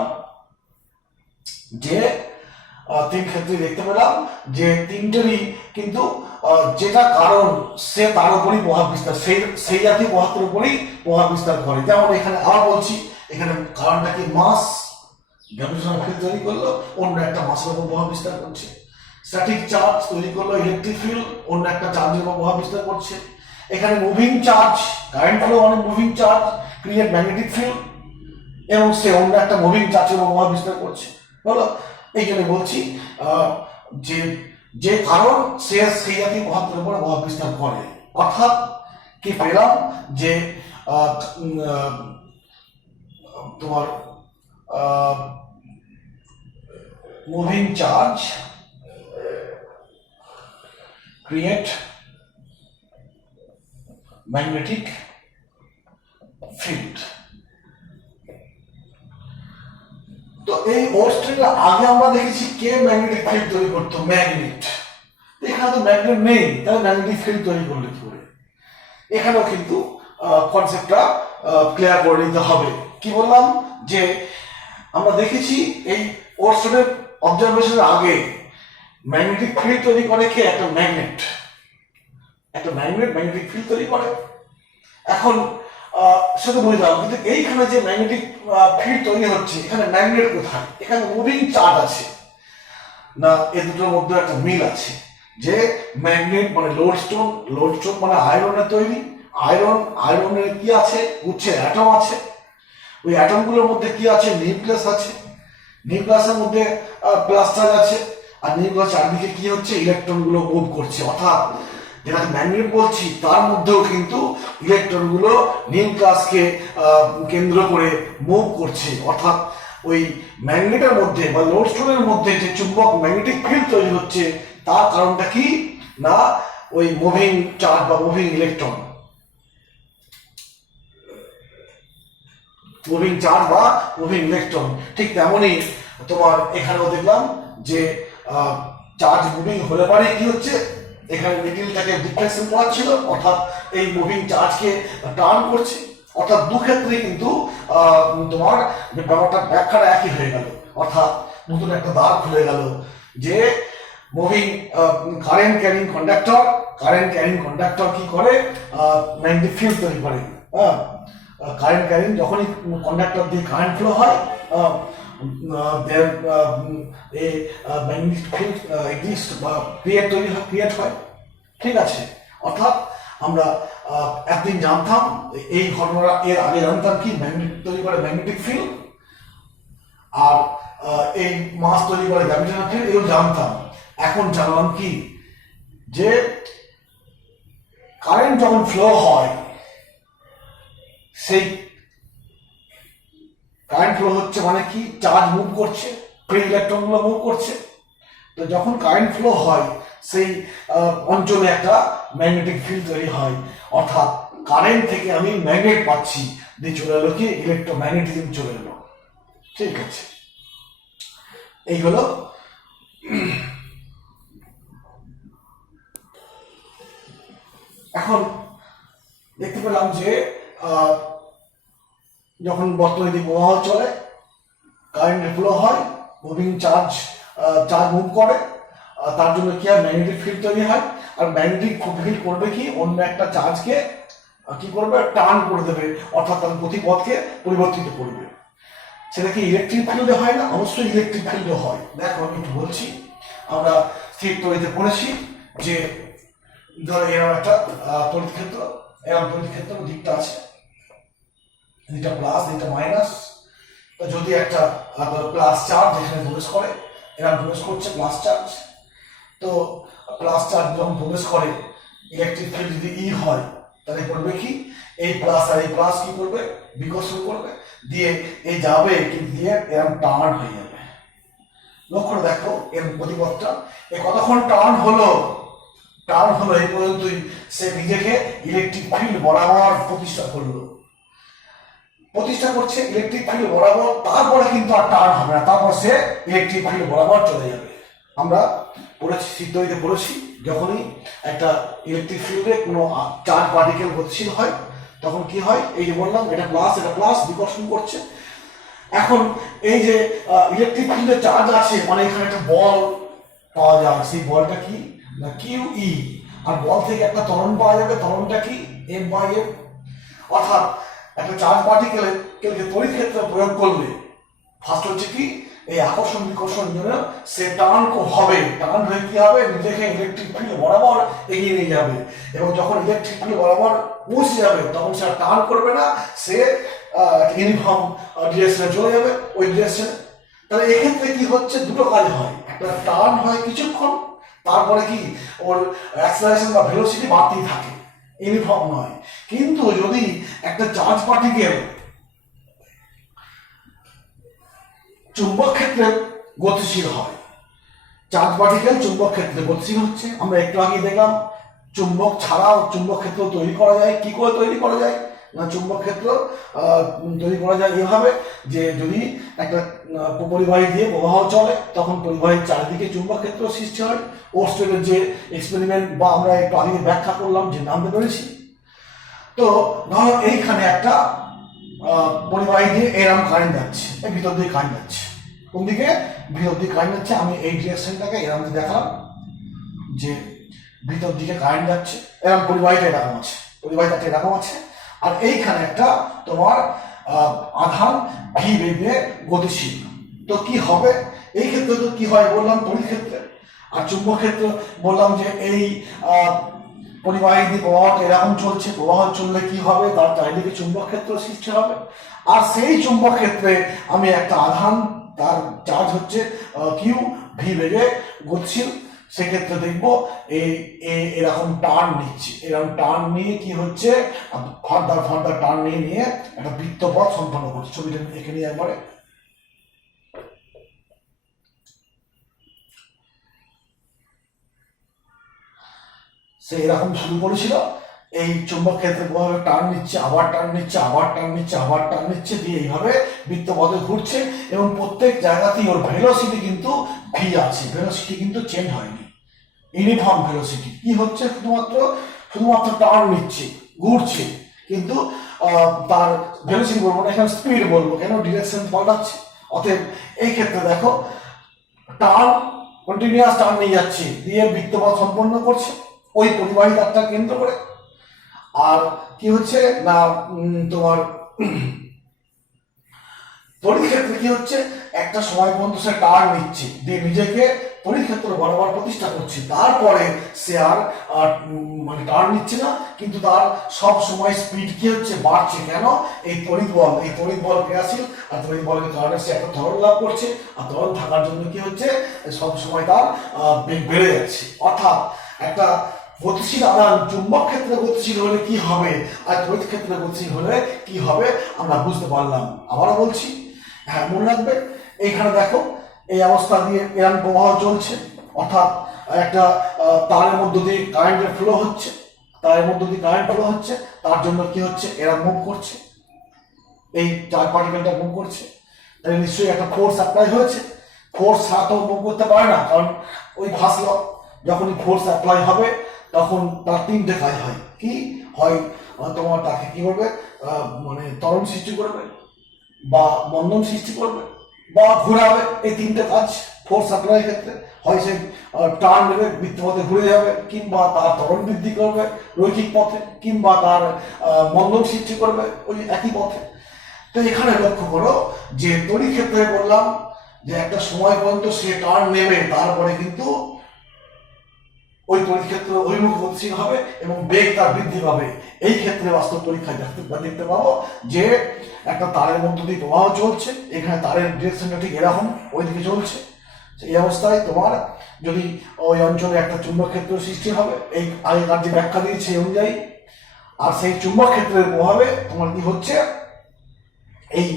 যে তিনটেরই কিন্তু যেটা কারণ সে তার উপরই প্রভাব বিস্তার, সেই জাতীয় পদার্থের উপরই প্রভাব বিস্তার করে। যেমন এখানে আবার বলছি, এখানে কারণটা কি মাস, গ্র্যাভিটেশনাল ফিল্ড তৈরি করলো, অন্য একটা মাসের উপর প্রভাব বিস্তার করছে। স্ট্যাটিক চার্জ তৈরি করলো ইলেকট্রিক ফিল্ড, অন্য একটা চার্জের উপর প্রভাব বিস্তার করছে। এখানে মুভিং চার্জ, কারেন্ট ফ্লো মানে moving charge create magnetic field, এবং সে অন্য একটা মুভিং চার্জের উপর প্রভাব বিস্তার করছে। বলো, এই জন্য বলছি যে যে কারণ সে সেই জাতীয় প্রভাবের উপর প্রভাব বিস্তার করে। অর্থাৎ কি পেলাম যে তোমার moving charge create magnetic field. তো এই ওয়েস্ট্রিংটা আগে আমরা দেখেছি কে ম্যাগনেটিক ফিল্ড তৈরি করতো, ম্যাগনেট। এখানে তো ম্যাগনেট নেই, তাহলে ম্যাগনেটিক ফিল্ড তৈরি করলে কি করে? এখানেও কিন্তু কনসেপ্টটা ক্লিয়ার করে নিতে হবে। কি বললাম যে আমরা দেখেছি এই ওয়েস্ট্রিংয়ের অবজারভেশনের আগে ম্যাগনেটিক ফিল্ড তৈরি করে কে? একটা ম্যাগনেট। একটা ম্যাগনেট ম্যাগনেটিক ফিল্ড তৈরি করে। এখন সেটা বুঝলাম, কিন্তু এইখানে যে ম্যাগনেটিক ফিল্ড তৈরি হচ্ছে, এখানে ম্যাগনেট কোথায়? এখানে মুভিং চার্জ আছে না? এ দুটোর মধ্যে একটা মিল আছে যে ম্যাগনেট মানে লোডস্টোন, লোডস্টোন মানে আয়রনের তৈরি। আয়রনের কি আছে? গুচ্ছের অ্যাটম আছে। ওই অ্যাটমগুলোর মধ্যে কি আছে? নিউক্লিয়াস আছে। নিউক্লিয়াসের মধ্যে প্লাস চার্জ আছে, আর নিউক্লিয়াস চারদিকে কি হচ্ছে? ইলেকট্রনগুলো মুভ করছে। অর্থাৎ যেটাকে ম্যাগনেট বলছি তার মধ্যেও কিন্তু ইলেকট্রনগুলো নিউক্লিয়াসকে কেন্দ্র করে মুভ করছে। অর্থাৎ ওই ম্যাগনেটের মধ্যে বা লোডস্টোনের মধ্যে যে চুম্বক ম্যাগনেটিক ফিল্ড তৈরি হচ্ছে, তার কারণটা কি না? ওই মুভিং চার্জ বা মুভিং ইলেকট্রন। মুভিং চার্জ বা মুভিং ইলেকট্রন। ঠিক তেমনই তোমার এখানেও দেখলাম যে চার্জ মুভিং হলে পারে কি হচ্ছে? এখানে নিকেলটাকে ডিফ্লেকশন করাচ্ছিল, অর্থাৎ এই মুভিং চার্জকে টার্ন করছে। অর্থাৎ দু ক্ষেত্রে কিন্তু তোমার ব্যাপারটা ব্যাখ্যাটা একই হয়ে গেল। অর্থাৎ নতুন একটা দ্বার খুলে গেল যে মুভিং কারেন্ট ক্যারিং কন্ডাক্টর কি করে? ম্যাগনেটিক ফিল্ড তৈরি করে। কারেন্ট ক্যারিং যখনই কন্ডাক্টর দিয়ে কারেন্ট ফ্লো হয়, ম্যাগনেটিক ফিল্ড এক্সিস্ট বা ক্রিয়েট হয়। ঠিক আছে? অর্থাৎ আমরা একদিন জানতাম এই ঘটনাটা, এর আগে জানতাম কি ম্যাগনেট তৈরি করে ম্যাগনেটিক ফিল্ড, আর এই মাস তৈরি করে গ্র্যাভিটেশনাল ফিল্ড, এও জানতাম। এখন জানলাম কি যে কারেন্ট যখন ফ্লো হয়, সেই কারেন্ট ফ্লো হচ্ছে মানে কি? চার্জ মুভ করছে, ফ্রি ইলেকট্রনগুলো মুভ করছে। তো যখন কারেন্ট ফ্লো হয়, সেই অঞ্চলে একটা ম্যাগনেটিক ফিল্ড তৈরি হয়। অর্থাৎ কারেন্ট থেকে আমি ম্যাগনেট পাচ্ছি, দিয়ে চলে এলো কি? ইলেকট্রোম্যাগনেটিজম চলে এলো। ঠিক আছে, এই হলো এখন দেখতে পেলাম যে যখন বর্তমানে প্রবাহ চলে, কারেন্ট ফ্লো হয়, মুভিং চার্জ মুভ করে, তার জন্য কি হয়? ম্যাগনেটিক ফিল্ড তৈরি হয়। আর ম্যাগনেটিক ফিল্ড করবে কি? অন্য একটা চার্জকে কি করবে? টার্ন করে দেবে, অর্থাৎ তার গতিপথকে পরিবর্তিত করবে। সেটা কি ইলেকট্রিক ফিল্ডে হয় না? অবশ্যই ইলেকট্রিক ফিল্ডে হয়। দেখো আমি একটু বলছি, আমরা স্থির তড়িতে পড়েছি যে ধরো এরকম একটা তড়িৎ ক্ষেত্র, এরকম তড়িৎ ক্ষেত্র দিকটা আছে, দিকটা প্লাস, দিকটা মাইনাস। তো যদি একটা প্লাস চার্জ এখানে প্রবেশ করে, এরকম প্রবেশ করছে প্লাস চার্জ, তো প্লাস চার্জ যখন প্রবেশ করে, ইলেকট্রিক ফিল্ড যদি ই হয়, তাহলে করবে কি? এই প্লাস আর এই প্লাস কি করবে? বিকর্ষণ করবে, দিয়ে এই যাবে, কিন্তু দিয়ে এরকম টার্ন হয়ে যাবে। লক্ষ্য করে দেখো এর গতিপথটা, এই কতক্ষণ টার্ন হলো এই পর্যন্তই সে নিজেকে ইলেকট্রিক ফিল্ড বরাবর প্রতিষ্ঠা করছে ইলেকট্রিক ফিল্ড বরাবর। তারপরে কিন্তু আর টার্ন হবে না, তারপর সে ইলেকট্রিক ফিল্ড বরাবর চলে যাবে। আমরা পড়েছি, সিদ্ধইতে পড়েছি, যখনই একটা ইলেকট্রিক ফিল্ডে কোনো চার্জ পার্টিকেল গতিশীল হয়, তখন কি হয়? এই যে বললাম, এটা প্লাস বিকর্ষণ করছে। এখন এই যে ইলেকট্রিক ফিল্ডে চার্জ আছে, মানে এখানে একটা বল পাওয়া যায়, সেই বলটা কি না QE, আর বল থেকে একটা ত্বরণ পাওয়া যাবে, ত্বরণটা কি? F/m। অর্থাৎ একটা চার্জ পার্টিকেলকে তড়িৎ ক্ষেত্রে প্রয়োগ করলে ফার্স্ট হচ্ছে কি এই আকর্ষণ বিকর্ষণ জন্য সে টার্ন হয়ে কি হবে নিজেকে ইলেকট্রিক ফিল্ড বরাবর এগিয়ে নিয়ে যাবে এবং যখন ইলেকট্রিক ফিল্ড বরাবর পৌঁছে যাবে তখন সে টার্ন করবে না, সে ইউনিফর্ম ডিরেকশনে চলে যাবে ওই ডিরেকশনে। তাহলে এক্ষেত্রে কি হচ্ছে, দুটো কাজ হয়, একটা টার্ন হয় কিছুক্ষণ, তারপরে কি ওর অ্যাক্সেলারেশন বা ভেলোসিটি বাড়তেই থাকে, ইউনিফর্ম নয়। কিন্তু যদি একটা চার্জ পার্টিকেল চুম্বক ক্ষেত্রে গতিশীল হয়, চার্জ পার্টিকেল চুম্বক ক্ষেত্রে গতিশীল হচ্ছে, আমরা একটু আগে দেখলাম চুম্বক ছাড়াও চুম্বক ক্ষেত্র তৈরি করা যায়। কি করে তৈরি করা যায় না, চুম্বক ক্ষেত্র তৈরি করা যায় এভাবে যে যদি একটা পরিবাহী দিয়ে প্রবাহ চলে তখন পরিবাহীর চারিদিকে চুম্বক ক্ষেত্র সৃষ্টি হয়। ওরস্টেডের যে এক্সপেরিমেন্ট বা আমরা একটু আগে ব্যাখ্যা করলাম যে নামতে পেরেছি। তো ধরো এইখানে একটা পরিবাহী দিয়ে এরম কারেন্ট যাচ্ছে, এই ভিতর দিয়ে কারেন্ট যাচ্ছে, কোন দিকে, ভিতর দিকে কারেন্ট যাচ্ছে। আমি এই ডিরেকশনটাকে এরম দেখালাম যে ভিতর দিকে কারেন্ট যাচ্ছে, এরকম পরিবাহীটা এরকম আছে, পরিবাহীটা এরকম আছে, আর এইখানে একটা তোমার আধান ভি বেগে গতিশীল। তো কি হবে এই ক্ষেত্রে, তো কি হয় বললাম তড়িৎ ক্ষেত্রে, আর চুম্বক ক্ষেত্রে বললাম যে এই পরিবাহী দিয়ে প্রবাহটা এরকম চলছে, প্রবাহ চললে কি হবে, তার চারিদিকে চুম্বক ক্ষেত্র সৃষ্টি হবে। আর সেই চুম্বক ক্ষেত্রে আমি একটা আধান, তার চার্জ হচ্ছে কিউ, ভি বেগে গতিশীল, সেক্ষেত্রে দেখবো এরকম টার্ন নিচ্ছে, এরকম টার্ন নিয়ে কি হচ্ছে, ফার্দার টার্ন নিয়ে একটা বৃত্তপথ সম্পন্ন করছে। ছবিটা এখানে একবারে সে এরকম শুরু করেছিল, এই চুম্বক ক্ষেত্রে টার্ন নিচ্ছে, আবার টার্ন নিচ্ছে, আবার টার্ন নিচ্ছে, আবার টার্ন নিচ্ছে, দিয়ে এইভাবে বৃত্তপথে ঘুরছে এবং প্রত্যেক জায়গাতেই ওর ভেলোসিটি কিন্তু ভি আছে, ভেলোসিটি কিন্তু চেঞ্জ হয়নি, ইউনিফর্ম ভেলোসিটি। কি হচ্ছে, শুধুমাত্র টার্ন নিচ্ছে, ঘুরছে, কিন্তু তার ভেলোসিটি বলবো না, এখানে স্পিড বলবো, কেন ডিরেকশন পাল্টাচ্ছে। অতএব এই ক্ষেত্রে দেখো টার্ন, কন্টিনিউয়াস টার্ন নিয়ে যাচ্ছে, দিয়ে বৃত্তপথ সম্পন্ন করছে ওই পরিবাহী তারটা কেন্দ্র করে। আর কি হচ্ছে না তোমার তড়িৎ ক্ষেত্রে কি হচ্ছে, একটা সময় পর্যন্ত সে টার্ন নিচ্ছে, দিয়ে নিজেকে তড়িৎ ক্ষেত্র বরাবর প্রতিষ্ঠা করছে, তারপরে সে আর মানে টার্ন নিচ্ছে না, কিন্তু তার সব সময় স্পিড কি হচ্ছে, বাড়ছে। কেন, এই তড়িৎ বল ক্রিয়াশীল, আর তড়িৎ বলের কারণে সে একটা ত্বরণ লাভ করছে, আর ত্বরণ থাকার জন্য কি হচ্ছে, সব সময় তার বেগ বেড়ে যাচ্ছে। অর্থাৎ একটা গতিশীল আধান চুম্বক ক্ষেত্রে গতিশীল হলে কি হবে আর তড়িৎ ক্ষেত্রে গতিশীল হলে কি হবে আমরা বুঝতে পারলাম। আবারও বলছি, হ্যাঁ মনে রাখবে, এইখানে দেখো এই অবস্থা দিয়ে এরকম প্রবাহ চলছে, অর্থাৎ একটা তারের মধ্য দিয়ে কারেন্টের ফ্লো হচ্ছে, তার জন্য কি হচ্ছে, এরা মুভ করছে, এই চার পার্টিকেলটা মুভ করছে, তাহলে নিশ্চয়ই একটা ফোর্স অ্যাপ্লাই হয়েছে। ফোর্স ছাড়া তো মুভ করতে পারে না, কারণ ওই ফার্স্ট ল, যখনই ফোর্স অ্যাপ্লাই হবে তখন তার তিনটে কাজ হয়। কি হয়, তোমার তাকে কি করবে, মানে ত্বরণ সৃষ্টি করবে, বা মন্দন সৃষ্টি করবে, বা ঘোরাবে। এই তিনটে কাজ ফোর্স অ্যাপ্লাই ক্ষেত্রে হয়। সে টার্ন নেবে, বৃত্তপথে ঘুরে যাবে, কিংবা তার ত্বরণ বৃদ্ধি করবে রৈখিক পথে, কিংবা তার মন্দন সৃষ্টি করবে ওই একই পথে। তো এখানে লক্ষ্য করো যে তড়িৎ ক্ষেত্রে বললাম যে একটা সময় পর্যন্ত সে টার্ন নেবে, তারপরে কিন্তু ওই তড়িৎ ক্ষেত্র অভিমুখ গতিশীল হবে এবং বেগ তার বৃদ্ধি পাবে। এই ক্ষেত্রে বাস্তব পরীক্ষায় দেখতে পাবো যে একটা তারের মধ্য দিয়ে প্রবাহ চলছে, এখানে তারের ডিরেকশনটা ঠিক এরকম ওইদিকে চলছে। এই অবস্থায় তোমার যদি ওই অঞ্চলে একটা চুম্বক ক্ষেত্র সৃষ্টি হবে, এই আগেকার যে ব্যাখ্যা দিয়েছে সেই অনুযায়ী, আর সেই চুম্বক ক্ষেত্রের প্রভাবে তোমার কি হচ্ছে, এই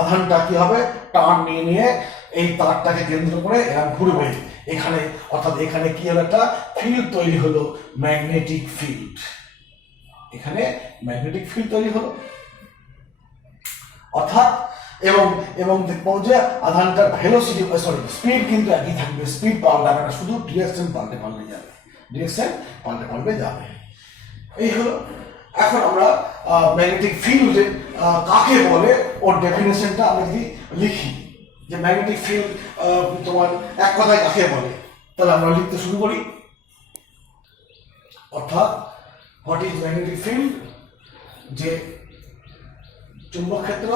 আধানটা কি হবে, টার্ন নিয়ে এই তারটাকে কেন্দ্র করে এরকম ঘুরবে এখানে। অর্থাৎ এখানে কি হলো, একটা ফিল্ড তৈরি হলো, ম্যাগনেটিক ফিল্ড। এখানে ম্যাগনেটিক ফিল্ড তৈরি হলো, অর্থাৎ এবং দেখবো যে আধানটার ভেলোসিটি স্পিড কিন্তু একই থাকবে, স্পিড পাল্টাবে না, শুধু ডিরেকশন পাল্টে যাবে। এই হলো। এখন আমরা ম্যাগনেটিক ফিল্ড কাকে বলে ওর ডেফিনেশনটা আমরা যদি লিখি, যে ম্যাগনেটিক ফিল্ড তোমার এক কথায় কাকে বলে, তাহলে আমরা লিখতে শুরু করি। অর্থাৎ হোয়াট ইজ ম্যাগনেটিক ফিল্ড, যে চুম্বক ক্ষেত্র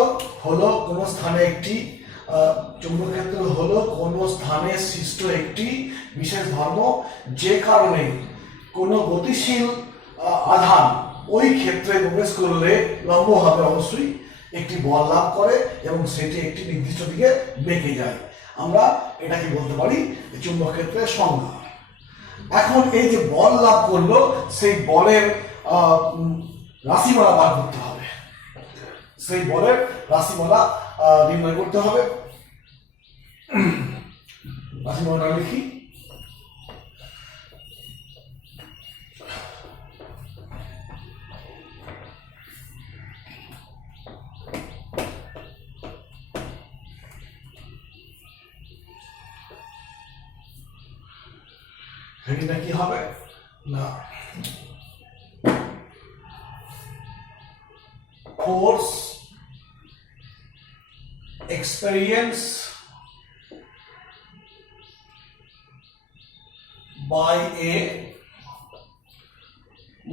হলো কোন স্থানে একটি চুম্বক ক্ষেত্র হলো কোন স্থানে সৃষ্ট একটি বিশেষ ধর্ম, যে কারণে কোনো গতিশীল আধান ওই ক্ষেত্রে প্রবেশ করলে লম্বভাবে অবশ্যই একটি বল লাভ করে এবং সেটি একটি নির্দিষ্ট দিকে বেঁকে যায়। আমরা এটাকে বলতে পারি চুম্বক ক্ষেত্রের সংজ্ঞা। এখন এই যে বল লাভ করলো, সেই বলের রাশিমালা বার করতে হবে। সেই বলের রাশিমালা নির্ণয় করতে হবে। রাশিমালাটা লিখি। হেডিংটা কি হবে না, force experience by a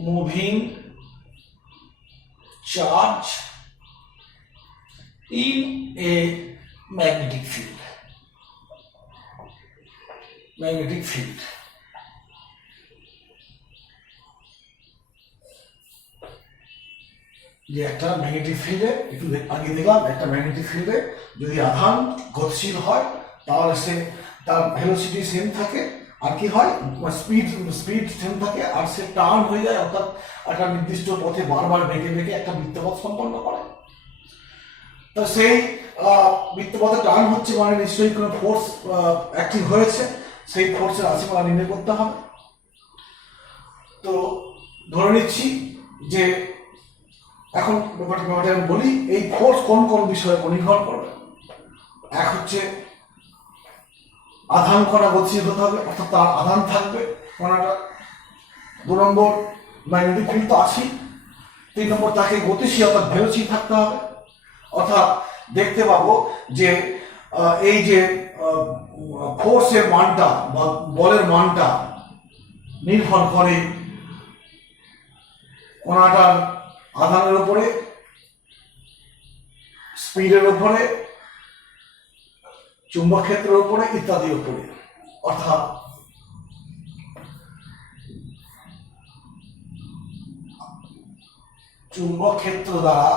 moving charge in a magnetic field. Magnetic field. যে একটা ম্যাগনেটিক ফিল্ডে, একটু আগে দেখলাম, একটা ম্যাগনেটিক ফিল্ডে যদি আধান গতিশীল হয় তাহলে সে তার ভেলোসিটি সেম থাকে, আর কি হয় স্পিড সেম থাকে, আর সে টার্ন হয়ে যায়, অর্থাৎ একটা নির্দিষ্ট পথে বারবার বেঁকে বেঁকে একটা বৃত্তপথ সম্পন্ন করে। তো সেই বৃত্তপথে টার্ন হচ্ছে মানে নিশ্চয়ই কোনো ফোর্স অ্যাক্টিভ হয়েছে, সেই ফোর্সের রাশিমালা নির্ণয় করতে হবে। তো ধরে নিচ্ছি যে এখন ব্যাপারটা আমি বলি, এই ফোর্স কোন কোন বিষয়ের উপর নির্ভর করবে। এক হচ্ছে আধান কণা গতিশীল হতে হবে, অর্থাৎ তার আধান থাকবে কণাটা। 2 নম্বর ম্যাগনেটিক ফিল্ড তো আছেই। 3 নম্বর তাকে গতিশীল অর্থাৎ ভেলোসিটি থাকতে হবে। অর্থাৎ দেখতে পাবো যে এই যে ফোর্সের মানটা বা বলের মানটা নির্ভর করে কণাটার আধানের উপরে, স্পিডের উপরে, চুম্বক ক্ষেত্রের উপরে ইত্যাদির উপরে। অর্থাৎ চুম্বক ক্ষেত্র দ্বারা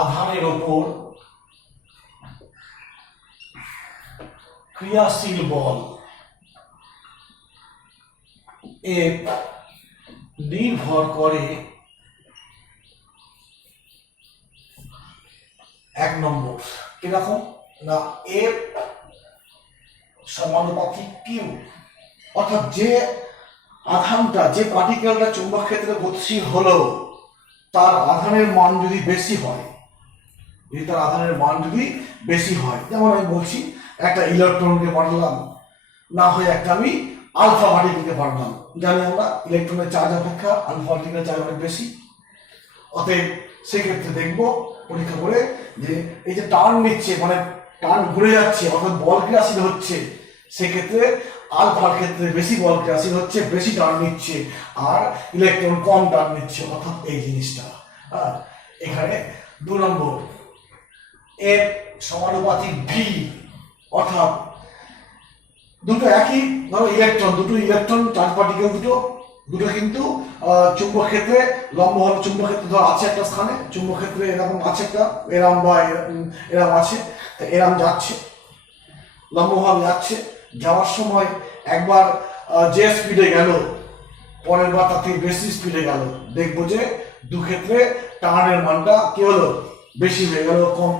আধানের উপর ক্রিয়াশীল বল F নির্ভর করে 1 নম্বর কিরকম না, F সমানুপাতিক Q। অর্থাৎ যে আধানটা, যে পার্টিকেলটা চুম্বক ক্ষেত্রে গতিশীল হলো, তার আধানের মান যদি বেশি হয়, তার আধানের মান যদি বেশি হয়, যেমন আমি বলছি একটা ইলেকট্রনকে পাঠালাম, না হয় একটা আমি আলফা পার্টিকেলকে পাঠালাম, জানি আমরা ইলেকট্রনের চার্জ অপেক্ষা আলফা পার্টিকেলের চার্জ অনেক বেশি। অতএব সেক্ষেত্রে দেখবো পরীক্ষা করে যে এই যে টার্ন নিচ্ছে, মানে টার্ন ঘুরে যাচ্ছে, অর্থাৎ বল ক্রিয়াশীল হচ্ছে, সেক্ষেত্রে আলফার ক্ষেত্রে বেশি বল ক্রিয়াশীল হচ্ছে, বেশি টার্ন নিচ্ছে, আর ইলেকট্রন কম টার্ন নিচ্ছে, অর্থাৎ এই জিনিসটা। এখানে 2 নম্বর এর সমানুপাতিক ভি, অর্থাৎ দুটো একই, ধরো ইলেকট্রন, দুটো ইলেকট্রন চার্জ পার্টিকেল দুটো কিন্তু চুম্বক ক্ষেত্রে লম্ব হল, চুম্বক ক্ষেত্রে ধর আছে একটা স্থানে, চুম্বক ক্ষেত্রে এরকম আছে একটা, এরাম বা এরাম আছে, এরাম যাচ্ছে, লম্বভাবে যাচ্ছে, যাওয়ার সময় একবার যে স্পিডে গেল, পরের বার তার থেকে বেশি স্পিডে গেল, দেখবো যে দু ক্ষেত্রে টার্নের মানটা কি হলো, বেশি হয়ে গেল। কম,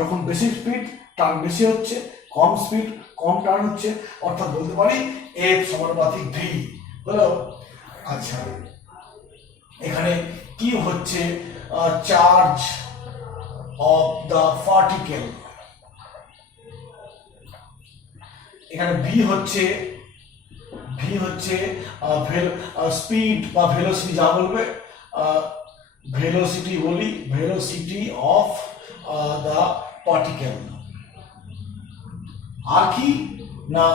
যখন বেশি স্পিড টার্ন বেশি হচ্ছে, কম স্পিড কম টার্ন হচ্ছে, অর্থাৎ বলতে পারি এফ সমানুপাতিক ভি হলো। আচ্ছা, এখানে কি হচ্ছে চার্জ অফ দা পার্টিকেল, এখানে ভি হচ্ছে স্পিড বা ভেলোসিটি, যা বলবে ভেলোসিটি বলি, ভেলোসিটি অফ দা পার্টিকেল। আর কি না,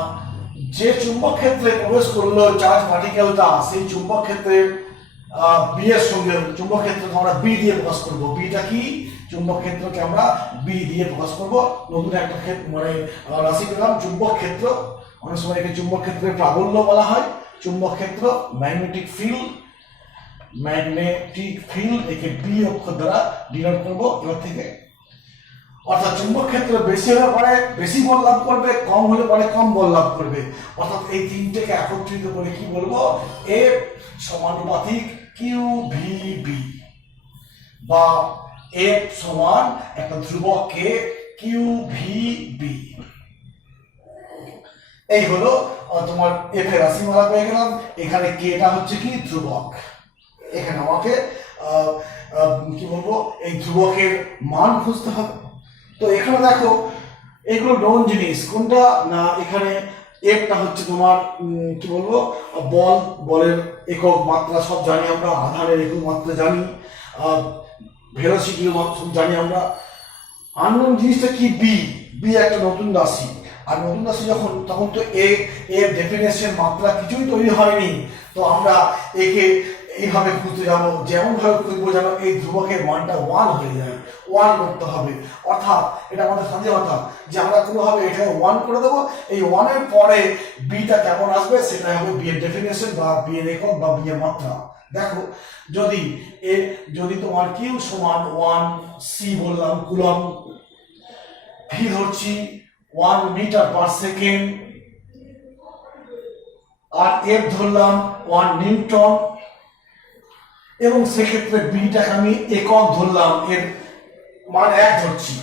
যে চুম্বক ক্ষেত্রে প্রবেশ করলো চার্জ পার্টিকেলটা, সেই চুম্বক ক্ষেত্রের বি এর সঙ্গে চুম্বক ক্ষেত্রকে আমরা বি দিয়ে প্রকাশ করব। বিটা কি? চুম্বক ক্ষেত্রকে আমরা বি দিয়ে প্রকাশ করব। নতুন একটা মানে রাশি পেলাম, চুম্বক ক্ষেত্র। অনেক সময় একে চুম্বক ক্ষেত্রের প্রাবল্য বলা হয়। চুম্বক ক্ষেত্র ম্যাগনেটিক ফিল্ড, ম্যাগনেটিক ফিল্ড একে বি অক্ষর দ্বারা ডিনোট করব এবার থেকে। অর্থাৎ চুম্বক ক্ষেত্র বেশি হলে পরে বেশি বল লাভ করবে, কম হলে পরে কম বল লাভ করবে। অর্থাৎ এই তিনটেকে একত্রিত করে কি বলবো? এফ সমানুপাতিক কিউ ভি বি, বা এফ সমান একটা ধ্রুবক কে কিউ ভি বি। এই হলো তোমার এফ এর রাশিমালা পেয়ে গেলাম। এখানে কেটা হচ্ছে কি? ধ্রুবক। এখানে আমাকে কি বলবো? এই ধ্রুবকের মান খুঁজতে হবে। তো এখানে দেখো এগুলো নন জিনিস। কোনটা না, এখানে এফটা হচ্ছে তোমার কি বলবো? বলের একক মাত্রা সব জানি আমরা, আধানের একক মাত্রা জানি, ভেলোসিটির সব জানি আমরা। আননোন জিনিসটা কি? বি। বি একটা নতুন রাশি, আর নতুন রাশি যখন, তখন তো এর ডেফিনেশন মাত্রা কিছুই তৈরি হয়নি। তো আমরা একে এইভাবে খুঁজতে যাবো, যেমন ভাবে খুঁজবো যেন এই ধ্রুবকের মানটা 1 হয়ে যায়। 1 করতে হবে, অর্থাৎ এটা আমাদের স্বাধীনতা যে আমরা কোনোভাবে এটাকে 1 করে দেবো। এই 1 এর পরে বিটা কেমন আসবে সেটা হবে বি এর ডেফিনেশন বা বি এর একক বা বি এর মাত্রা। দেখো যদি তোমার কিউ সমান 1 সি বললাম কুলম, ভি ধরছি 1 মিটার পার সেকেন্ড, আর এফ ধরলাম 1 নিউটন, এবং সেক্ষেত্রে বিটাকে আমি একক ধরলাম, এর মান 1 ধরছি।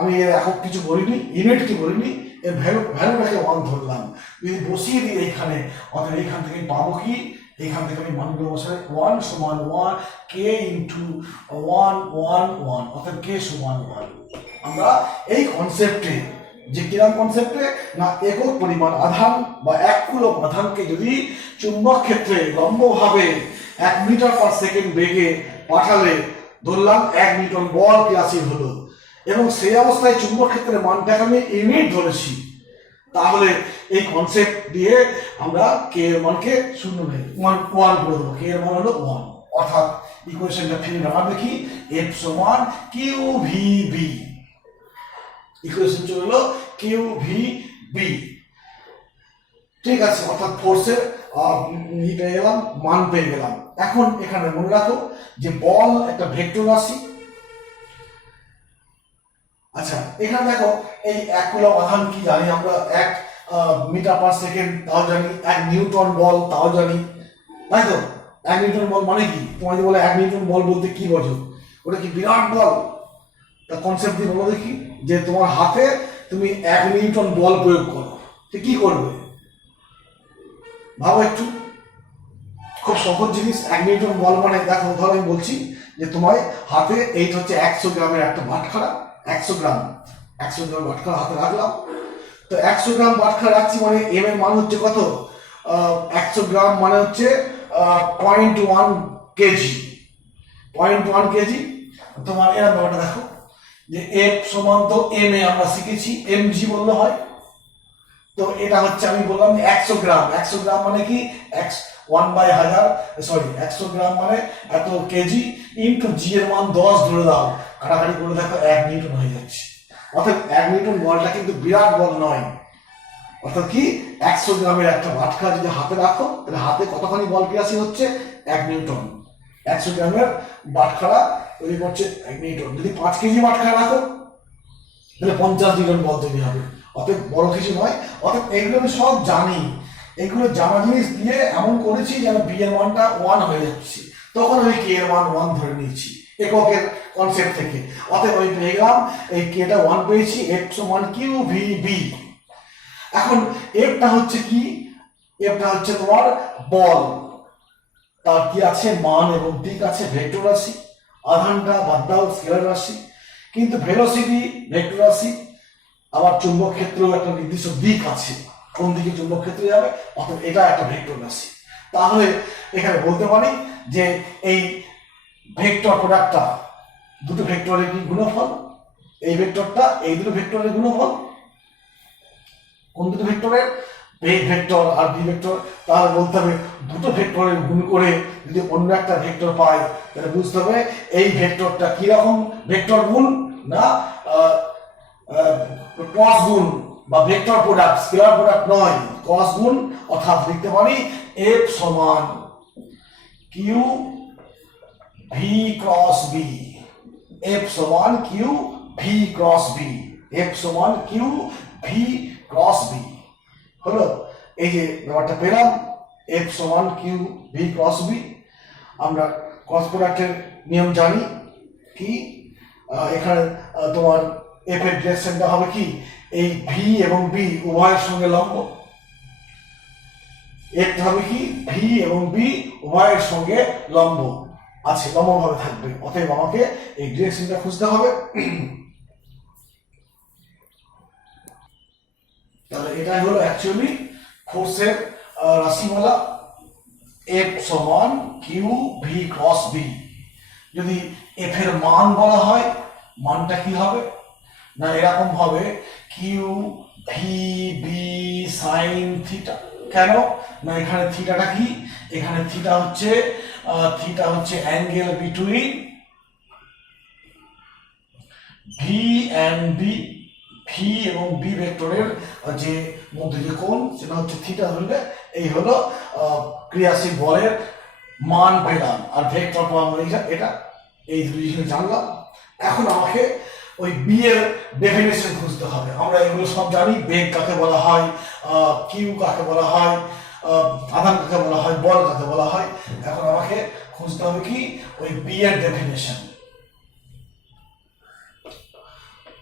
আমি এর একক কিছু বলিনি, ইউনিট কি বলিনি, এর ভ্যালুটাকে 1 ধরলাম। যদি বসিয়ে দিই এইখানে, অর্থাৎ এইখান থেকে পাবো কি? এইখান থেকে আমি মানগুলো বসাই 1 সমান 1 কে ইন্টু 1 1 1, অর্থাৎ কে সমান 1। আমরা এই কনসেপ্টে, যে কিরকম কনসেপ্টে না, একক পরিমাণ আধান বা 1 কুলম আধানকে যদি চুম্বক ক্ষেত্রে লম্বভাবে 1 মিটার পার সেকেন্ড বেগে পাঠালে ধরলাম 1 নিউটন বল ক্রিয়াশীল হলো, এবং সেই অবস্থায় চুম্বক ক্ষেত্রের মানটাকে আমি ইউনিট ধরেছি, তাহলে এই কনসেপ্ট দিয়ে আমরা কে এর মানকে 0 নেই 1 করে দেবো। কে এর মান হলো 1, অর্থাৎ ইকুয়েশনটা ফিরে আমরা দেখি এফ সমান কিউ ভি বি। ইকুয়েশন চলে এলো কিউ ভি বি। ঠিক আছে, অর্থাৎ ফোর্সের পেয়ে গেলাম, মান পেয়ে গেলাম। এখন এখানে মনে রাখো যে বল একটা ভেক্টর রাশি। আচ্ছা, এখানে দেখো এই 1 কুলম আধান কি জানি আমরা? 1 মিটার পার সেকেন্ড তাও জানি, 1 নিউটন বল তাও জানি, তাই তো? 1 নিউটন বল মানে কি? তোমার যে বলে 1 নিউটন বল বলতে কি বোঝো? ওটা কি বিরাট বল? তা কনসেপ্ট দিয়ে বলো দেখি, যে তোমার হাতে তুমি 1 নিউটন বল প্রয়োগ করো, কি করবে? ভাবো একটু, খুব সহজ জিনিস। 1 নিউটন বল মানে দেখো, ধরো আমি বলছি যে তোমার হাতে এইটা হচ্ছে 100 গ্রামের একটা বাটখারা, 100 গ্রাম বাটখারা হাতে রাখলাম। তো 100 গ্রাম বাটখারা রাখছি মানে এম এর মান হচ্ছে কত? 100 গ্রাম মানে হচ্ছে 0.1 কেজি। 0.1 কেজি। তোমার এর ব্যাপারটা দেখো যে এফ সমান তো এম এ আমরা শিখেছি এমজি বললে হয়। তো এটা হচ্ছে আমি বললাম 100 গ্রাম। 100 গ্রাম মানে কি? 1/1000, 100 গ্রাম মানে এত কেজি, ইন্টু জি এর মান 10 ধরে দাও, কাটাকাটি করে দেখো 1 নিউটন হয়ে যাচ্ছে। অর্থাৎ 1 নিউটন বলটা কিন্তু বিরাট বল নয়। অর্থাৎ কি? 100 গ্রামের একটা বাটখারা যদি হাতে রাখো, তাহলে হাতে কতখানি বল ক্রিয়াশীল হচ্ছে? 1 নিউটন। 100 গ্রামের বাটখারা তৈরি করছে 1 নিউটন। যদি 5 কেজি বাটখারা রাখো, তাহলে 50 নিউটন বল তৈরি হবে। অতএব বড় কিছু নয়। অতএব এগুলো আমি সব জানি, এগুলো জানা জিনিস দিয়ে এমন করেছি যেন বি এর মানটা 1 হয়ে যাচ্ছে, তখন আমি কে এর মান 1 ধরে নিয়েছি এককের কনসেপ্ট থেকে। অতএব আমি পেয়ে গেলাম এই কেটা 1 পেয়েছি, এফ সমান কিউ ভি বি। এখন এফটা হচ্ছে কি? এফটা হচ্ছে তোমার বল, তার কি আছে? মান এবং দিক আছে, ভেক্টর রাশি। আধানটা বাদ দাও, স্কেলার রাশি। কিন্তু ভেলোসিটি ভেক্টর রাশি, আবার চুম্বক ক্ষেত্রেও একটা নির্দিষ্ট দিক আছে, কোন দিকে চুম্বক ক্ষেত্রে যাবে, অর্থাৎ এটা একটা ভেক্টর রাশি। তাহলে এখানে বলতে পারি যে এই ভেক্টর প্রোডাক্টটা দুটো ভেক্টরের কি গুণফল? এই ভেক্টরটা এই দুটো ভেক্টরের গুণফল। কোন দুটো ভেক্টরের? ভেক্টর আর বি ভেক্টর, তাহলে বলতে হবে দুটো ভেক্টরের গুণ করে যদি অন্য একটা ভেক্টর পাই তাহলে বুঝতে হবে এই ভেক্টরটা কিরকম ভেক্টর গুণ না ক্রস গুণ বা ভেক্টর প্রোডাক্ট, স্কেলার প্রোডাক্ট নয়, ক্রস গুণ। অর্থাৎ লিখতে পারি এফ সমান Q V cross B, F সমান Q V cross B, F সমান কিউ ভি ক্রস বি। হলো এই যে ব্যাপারটা পেলাম, এফ সমান কিউ ভি ক্রস বি। আমরা ক্রস প্রোডাক্টের নিয়ম জানি কি, এখানে তোমার এফ এর ডিরেকশনটা হবে কি, এই ভি এবং বি উভয়ের সঙ্গে লম্ব। এফ হবে কি, ভি এবং বি উভয়ের সঙ্গে লম্ব আছে, লম্বভাবে থাকবে। অতএব আমাকে এই ডিরেকশনটা খুঁজতে হবে। তাহলে এটাই হলো অ্যাকচুয়ালি ফোর্সের রাশিমালা, এফ সমান কিউ ভি ক্রস বি। যদি এফ এর মান বলা হয়, মানটা কি হবে না এরকম হবে Q V B sine theta. কেন না এখানে থিটাটা কি, এখানে থিটা হচ্ছে angle between V and B, V এবং বি ভেক্টরের যে মধ্যে যে কোণ সেটা হচ্ছে থিটা ধরলে এই হলো ক্রিয়াশীল বলের মান পেলাম। আর ভেক্টর পাওয়া মানে এটা, এই দুই জিনিস জানলাম। এখন আমাকে ওই বি এর ডেফিনেশন খুঁজতে হবে। আমরা এগুলো সব জানি, বেগ কাকে বলা হয়, কিউ কাকে বলা হয়, আধান কাকে বলা হয়, বল কাকে বলা হয়। এখন আমাকে খুঁজতে হবে কি ওই বি এর ডেফিনেশন।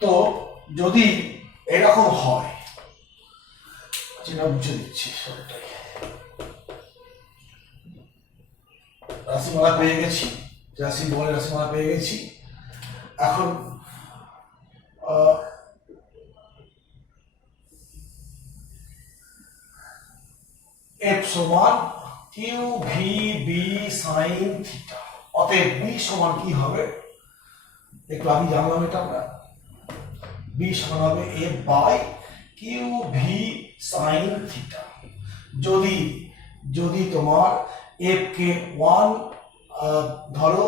তো যদি এরকম হয়, যেটা বুঝে দিচ্ছি, রাশিমালা পেয়ে গেছি, বলের রাশিমালা পেয়ে গেছি। এখন এফ সমান Q V B sine theta. অতএব বি সমান কি হবে, একটু আগে জানলাম এটা আমরা, বি সমান হবে F by Q V sine theta. যদি তোমার এফ কে 1 ধরো,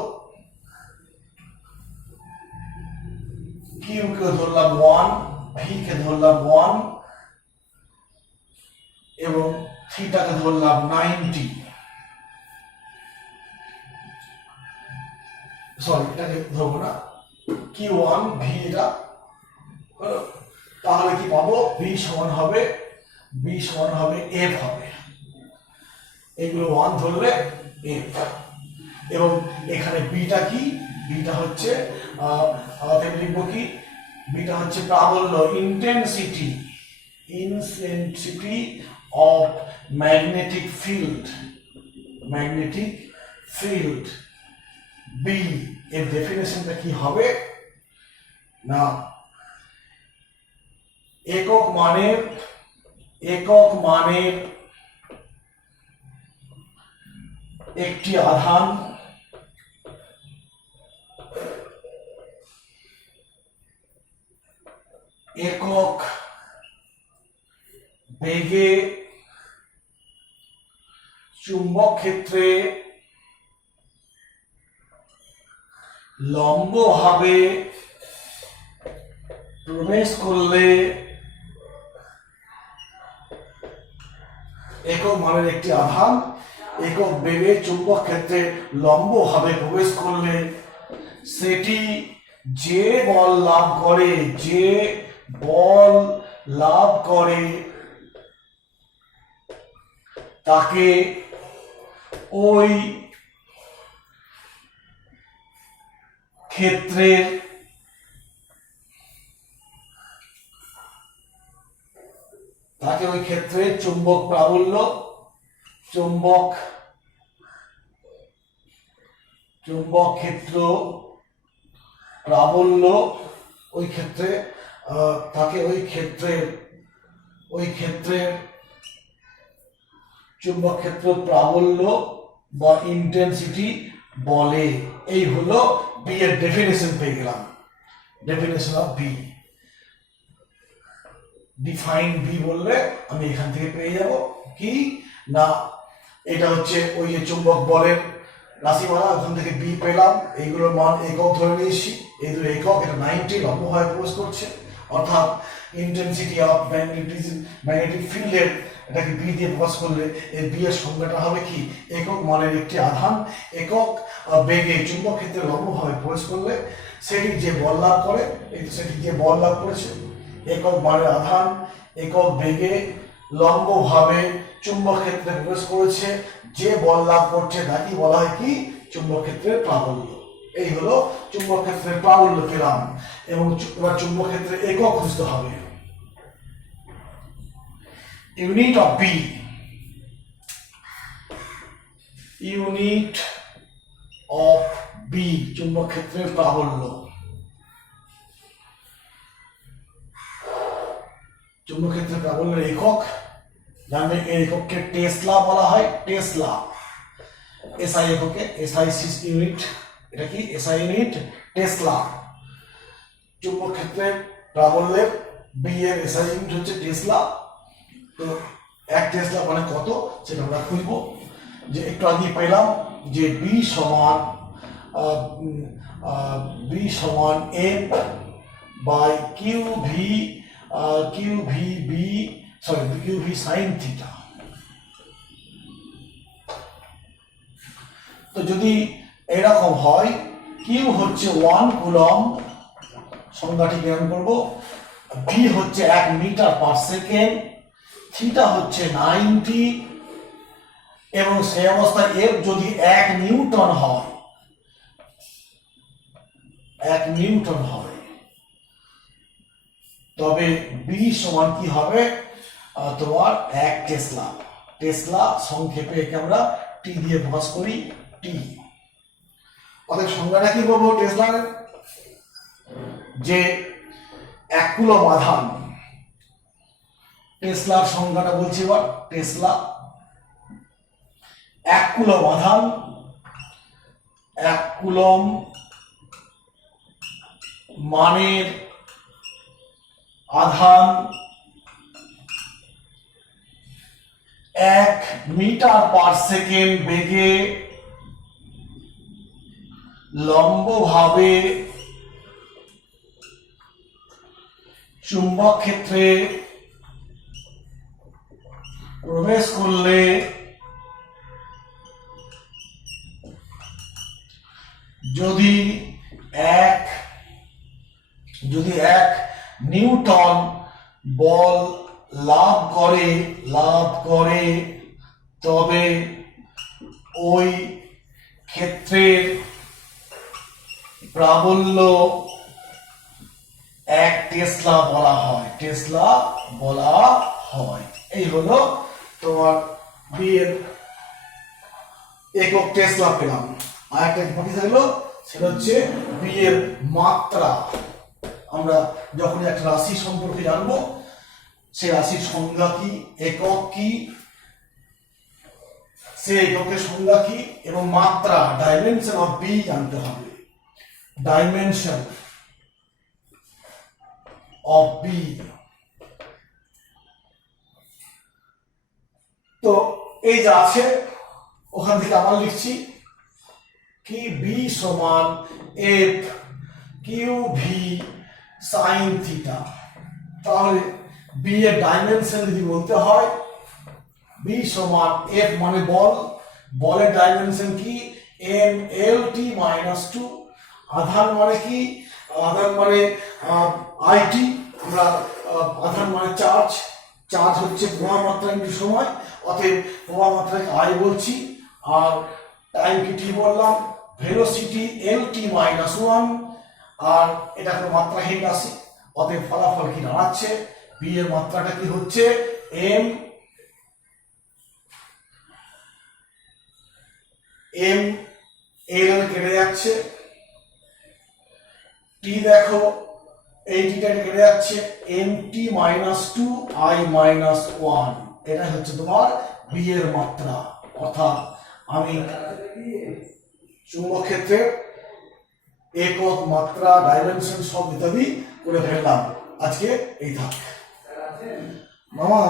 কিউ কে ধরলাম 1, ভি কে ধরলাম 1 এবং থিটাকে ধরলাম 90, সরি এটাকে ধরবো না, Q1 ভি এটা, তাহলে কি পাবো, বি সমান হবে এফ হবে, এগুলো 1 ধরলে এফ। এবং এখানে বিটা কি, বিটা হচ্ছে লিখবো কি, বিটা হচ্ছে প্রাবল্য, intensity of magnetic field. B এর ডেফিনেশনটা কি হবে না, একক মানের একটি আধান একক বেগে চুম্বক ক্ষেত্রে লম্বভাবে প্রবেশ করলে, একক মানের একটি আধান একক বেগে চুম্বক ক্ষেত্রে লম্বভাবে প্রবেশ করলে সেটি যে বল লাভ করে তাকে ওই ক্ষেত্রের চুম্বক প্রাবল্য, চুম্বক ক্ষেত্র প্রাবল্য, ওই ক্ষেত্রে তাকে ওই ক্ষেত্রের চুম্বক ক্ষেত্র প্রাবল্য বা ইন্টেন্সিটি বলে। এই হলো বি এর ডেফিনেশন পেয়ে গেলাম, definition of B. Define B বললে আমি এখান থেকে পেয়ে যাব কি না, এটা হচ্ছে ওই যে চুম্বক বলের রাশিমালা, ওখান থেকে বি পেলাম, এইগুলোর মান একক ধরে নিয়েছি, এই দুটো একক, এটা 90 লম্বভাবে প্রবেশ করছে, অর্থাৎ ইন্টেন্সিটি অফ ম্যাগনেটিক ফিল্ডের এটাকে বি দিয়ে প্রকাশ করলে এর বি এর সংজ্ঞাটা হবে কি, একক মানের একটি আধান একক বেগে চুম্বক ক্ষেত্রে লম্বভাবে প্রবেশ করলে সেটি যে বল লাভ করে, সেটি যে বল লাভ করেছে, একক মানের আধান একক বেগে লম্বভাবে চুম্বক ক্ষেত্রে প্রবেশ করেছে, যে বল লাভ করছে তাকে বলা হয় কি, চুম্বক ক্ষেত্রের প্রাবল্য। এই হলো চুম্বক ক্ষেত্রের প্রাবল্য পেলাম, এবং এবার চুম্বক ক্ষেত্রে একক খুঁজতে হবে। Unit of B, unit of B চুম্বক ক্ষেত্রের প্রাবল্য। চুম্বক ক্ষেত্রের প্রাবল্যের একক জানবেন, এই একককে টেসলা বলা হয়, টেসলা। এসআই এককে, এসআই ইউনিট, এটা কি এসআই ইউনিট, টেসলা। চুম্বক ক্ষেত্রের প্রাবল্যের বি এর এসআই ইউনিট হচ্ছে টেসলা। তো 1 টেসলা মানে কত সেটা আমরা খুঁজবো। যে একটু আগে পেলাম যে বি সমান F by Q V sine theta. তো যদি এরকম হয়, কিউ হচ্ছে 1 কুলম, সংজ্ঞাটি জ্ঞান করবো, ভি হচ্ছে 1 মিটার পার সেকেন্ড, থিটা হচ্ছে 90, এবং সেই অবস্থায় এফ যদি 1 নিউটন হয়, 1 নিউটন হয়, তবে বি সমান কি হবে তোমার 1 টেসলা। টেসলা সংক্ষেপে একে আমরা টি দিয়ে প্রকাশ করি, টি। অতএব সংজ্ঞাটা কি বলবো টেসলার, যে 1 কুলম আধান, টেসলার সংজ্ঞাটা বলছি এবার, টেসলা 1 কুলম আধান, 1 কুলম মানের আধান 1 মিটার পার সেকেন্ড বেগে লম্বভাবে চুম্বক ক্ষেত্রে প্রবেশ করলে যদি এক নিউটন বল লাভ করে তবে ওই ক্ষেত্রের প্রাবল্য 1 টেসলা বলা হয়, টেসলা বলা হয়। এই হলো তোমার বি এর একক টেসলা পেলাম। আর একটা বাকি থাকলো, সেটা হচ্ছে বি এর মাত্রা। আমরা যখন একটা রাশি সম্পর্কে জানবো, সেই রাশির সংজ্ঞা কি, একক কি, সেই এককের সংজ্ঞা কি, এবং মাত্রা ডাইমেনশন অফ বি জানতে হবে। Dimension of B. তো এই যে আছে, ওখান থেকে আবার লিখছি কি, বি সমান F Q V sine theta. তাহলে বি এর ডাইমেনশন যদি বলতে হয়, বি সমান এফ মানে বল, বলের ডাইমেনশন কি, এম এল টি মাইনাস 2। আধান মানে কি, আধান মানে আইটি, আমরা আধান মানে চার্জ, চার্জ হচ্ছে প্রবাহ মাত্রা ইনটু সময়, অতএব প্রবাহ মাত্রাকে আই বলছি, আর টাইম কি টি বললাম, ভেলোসিটি এল টি মাইনাস 1, আর এটা কোনো মাত্রাহীন রাশি, অতএব ফলাফল কি দাঁড়াচ্ছে, বি এর মাত্রাটা কি হচ্ছে এম এল কেটে যাচ্ছে, টি দেখো এই টিটা কেটে যাচ্ছে, M T minus 2 I minus 1। এটা হচ্ছে তোমার বি এর মাত্রা। অর্থাৎ আমি চুম্বক ক্ষেত্রে একক, মাত্রা, ডাইমেনশন সব ইত্যাদি করে ফেললাম। আজকে এই থাক। মামা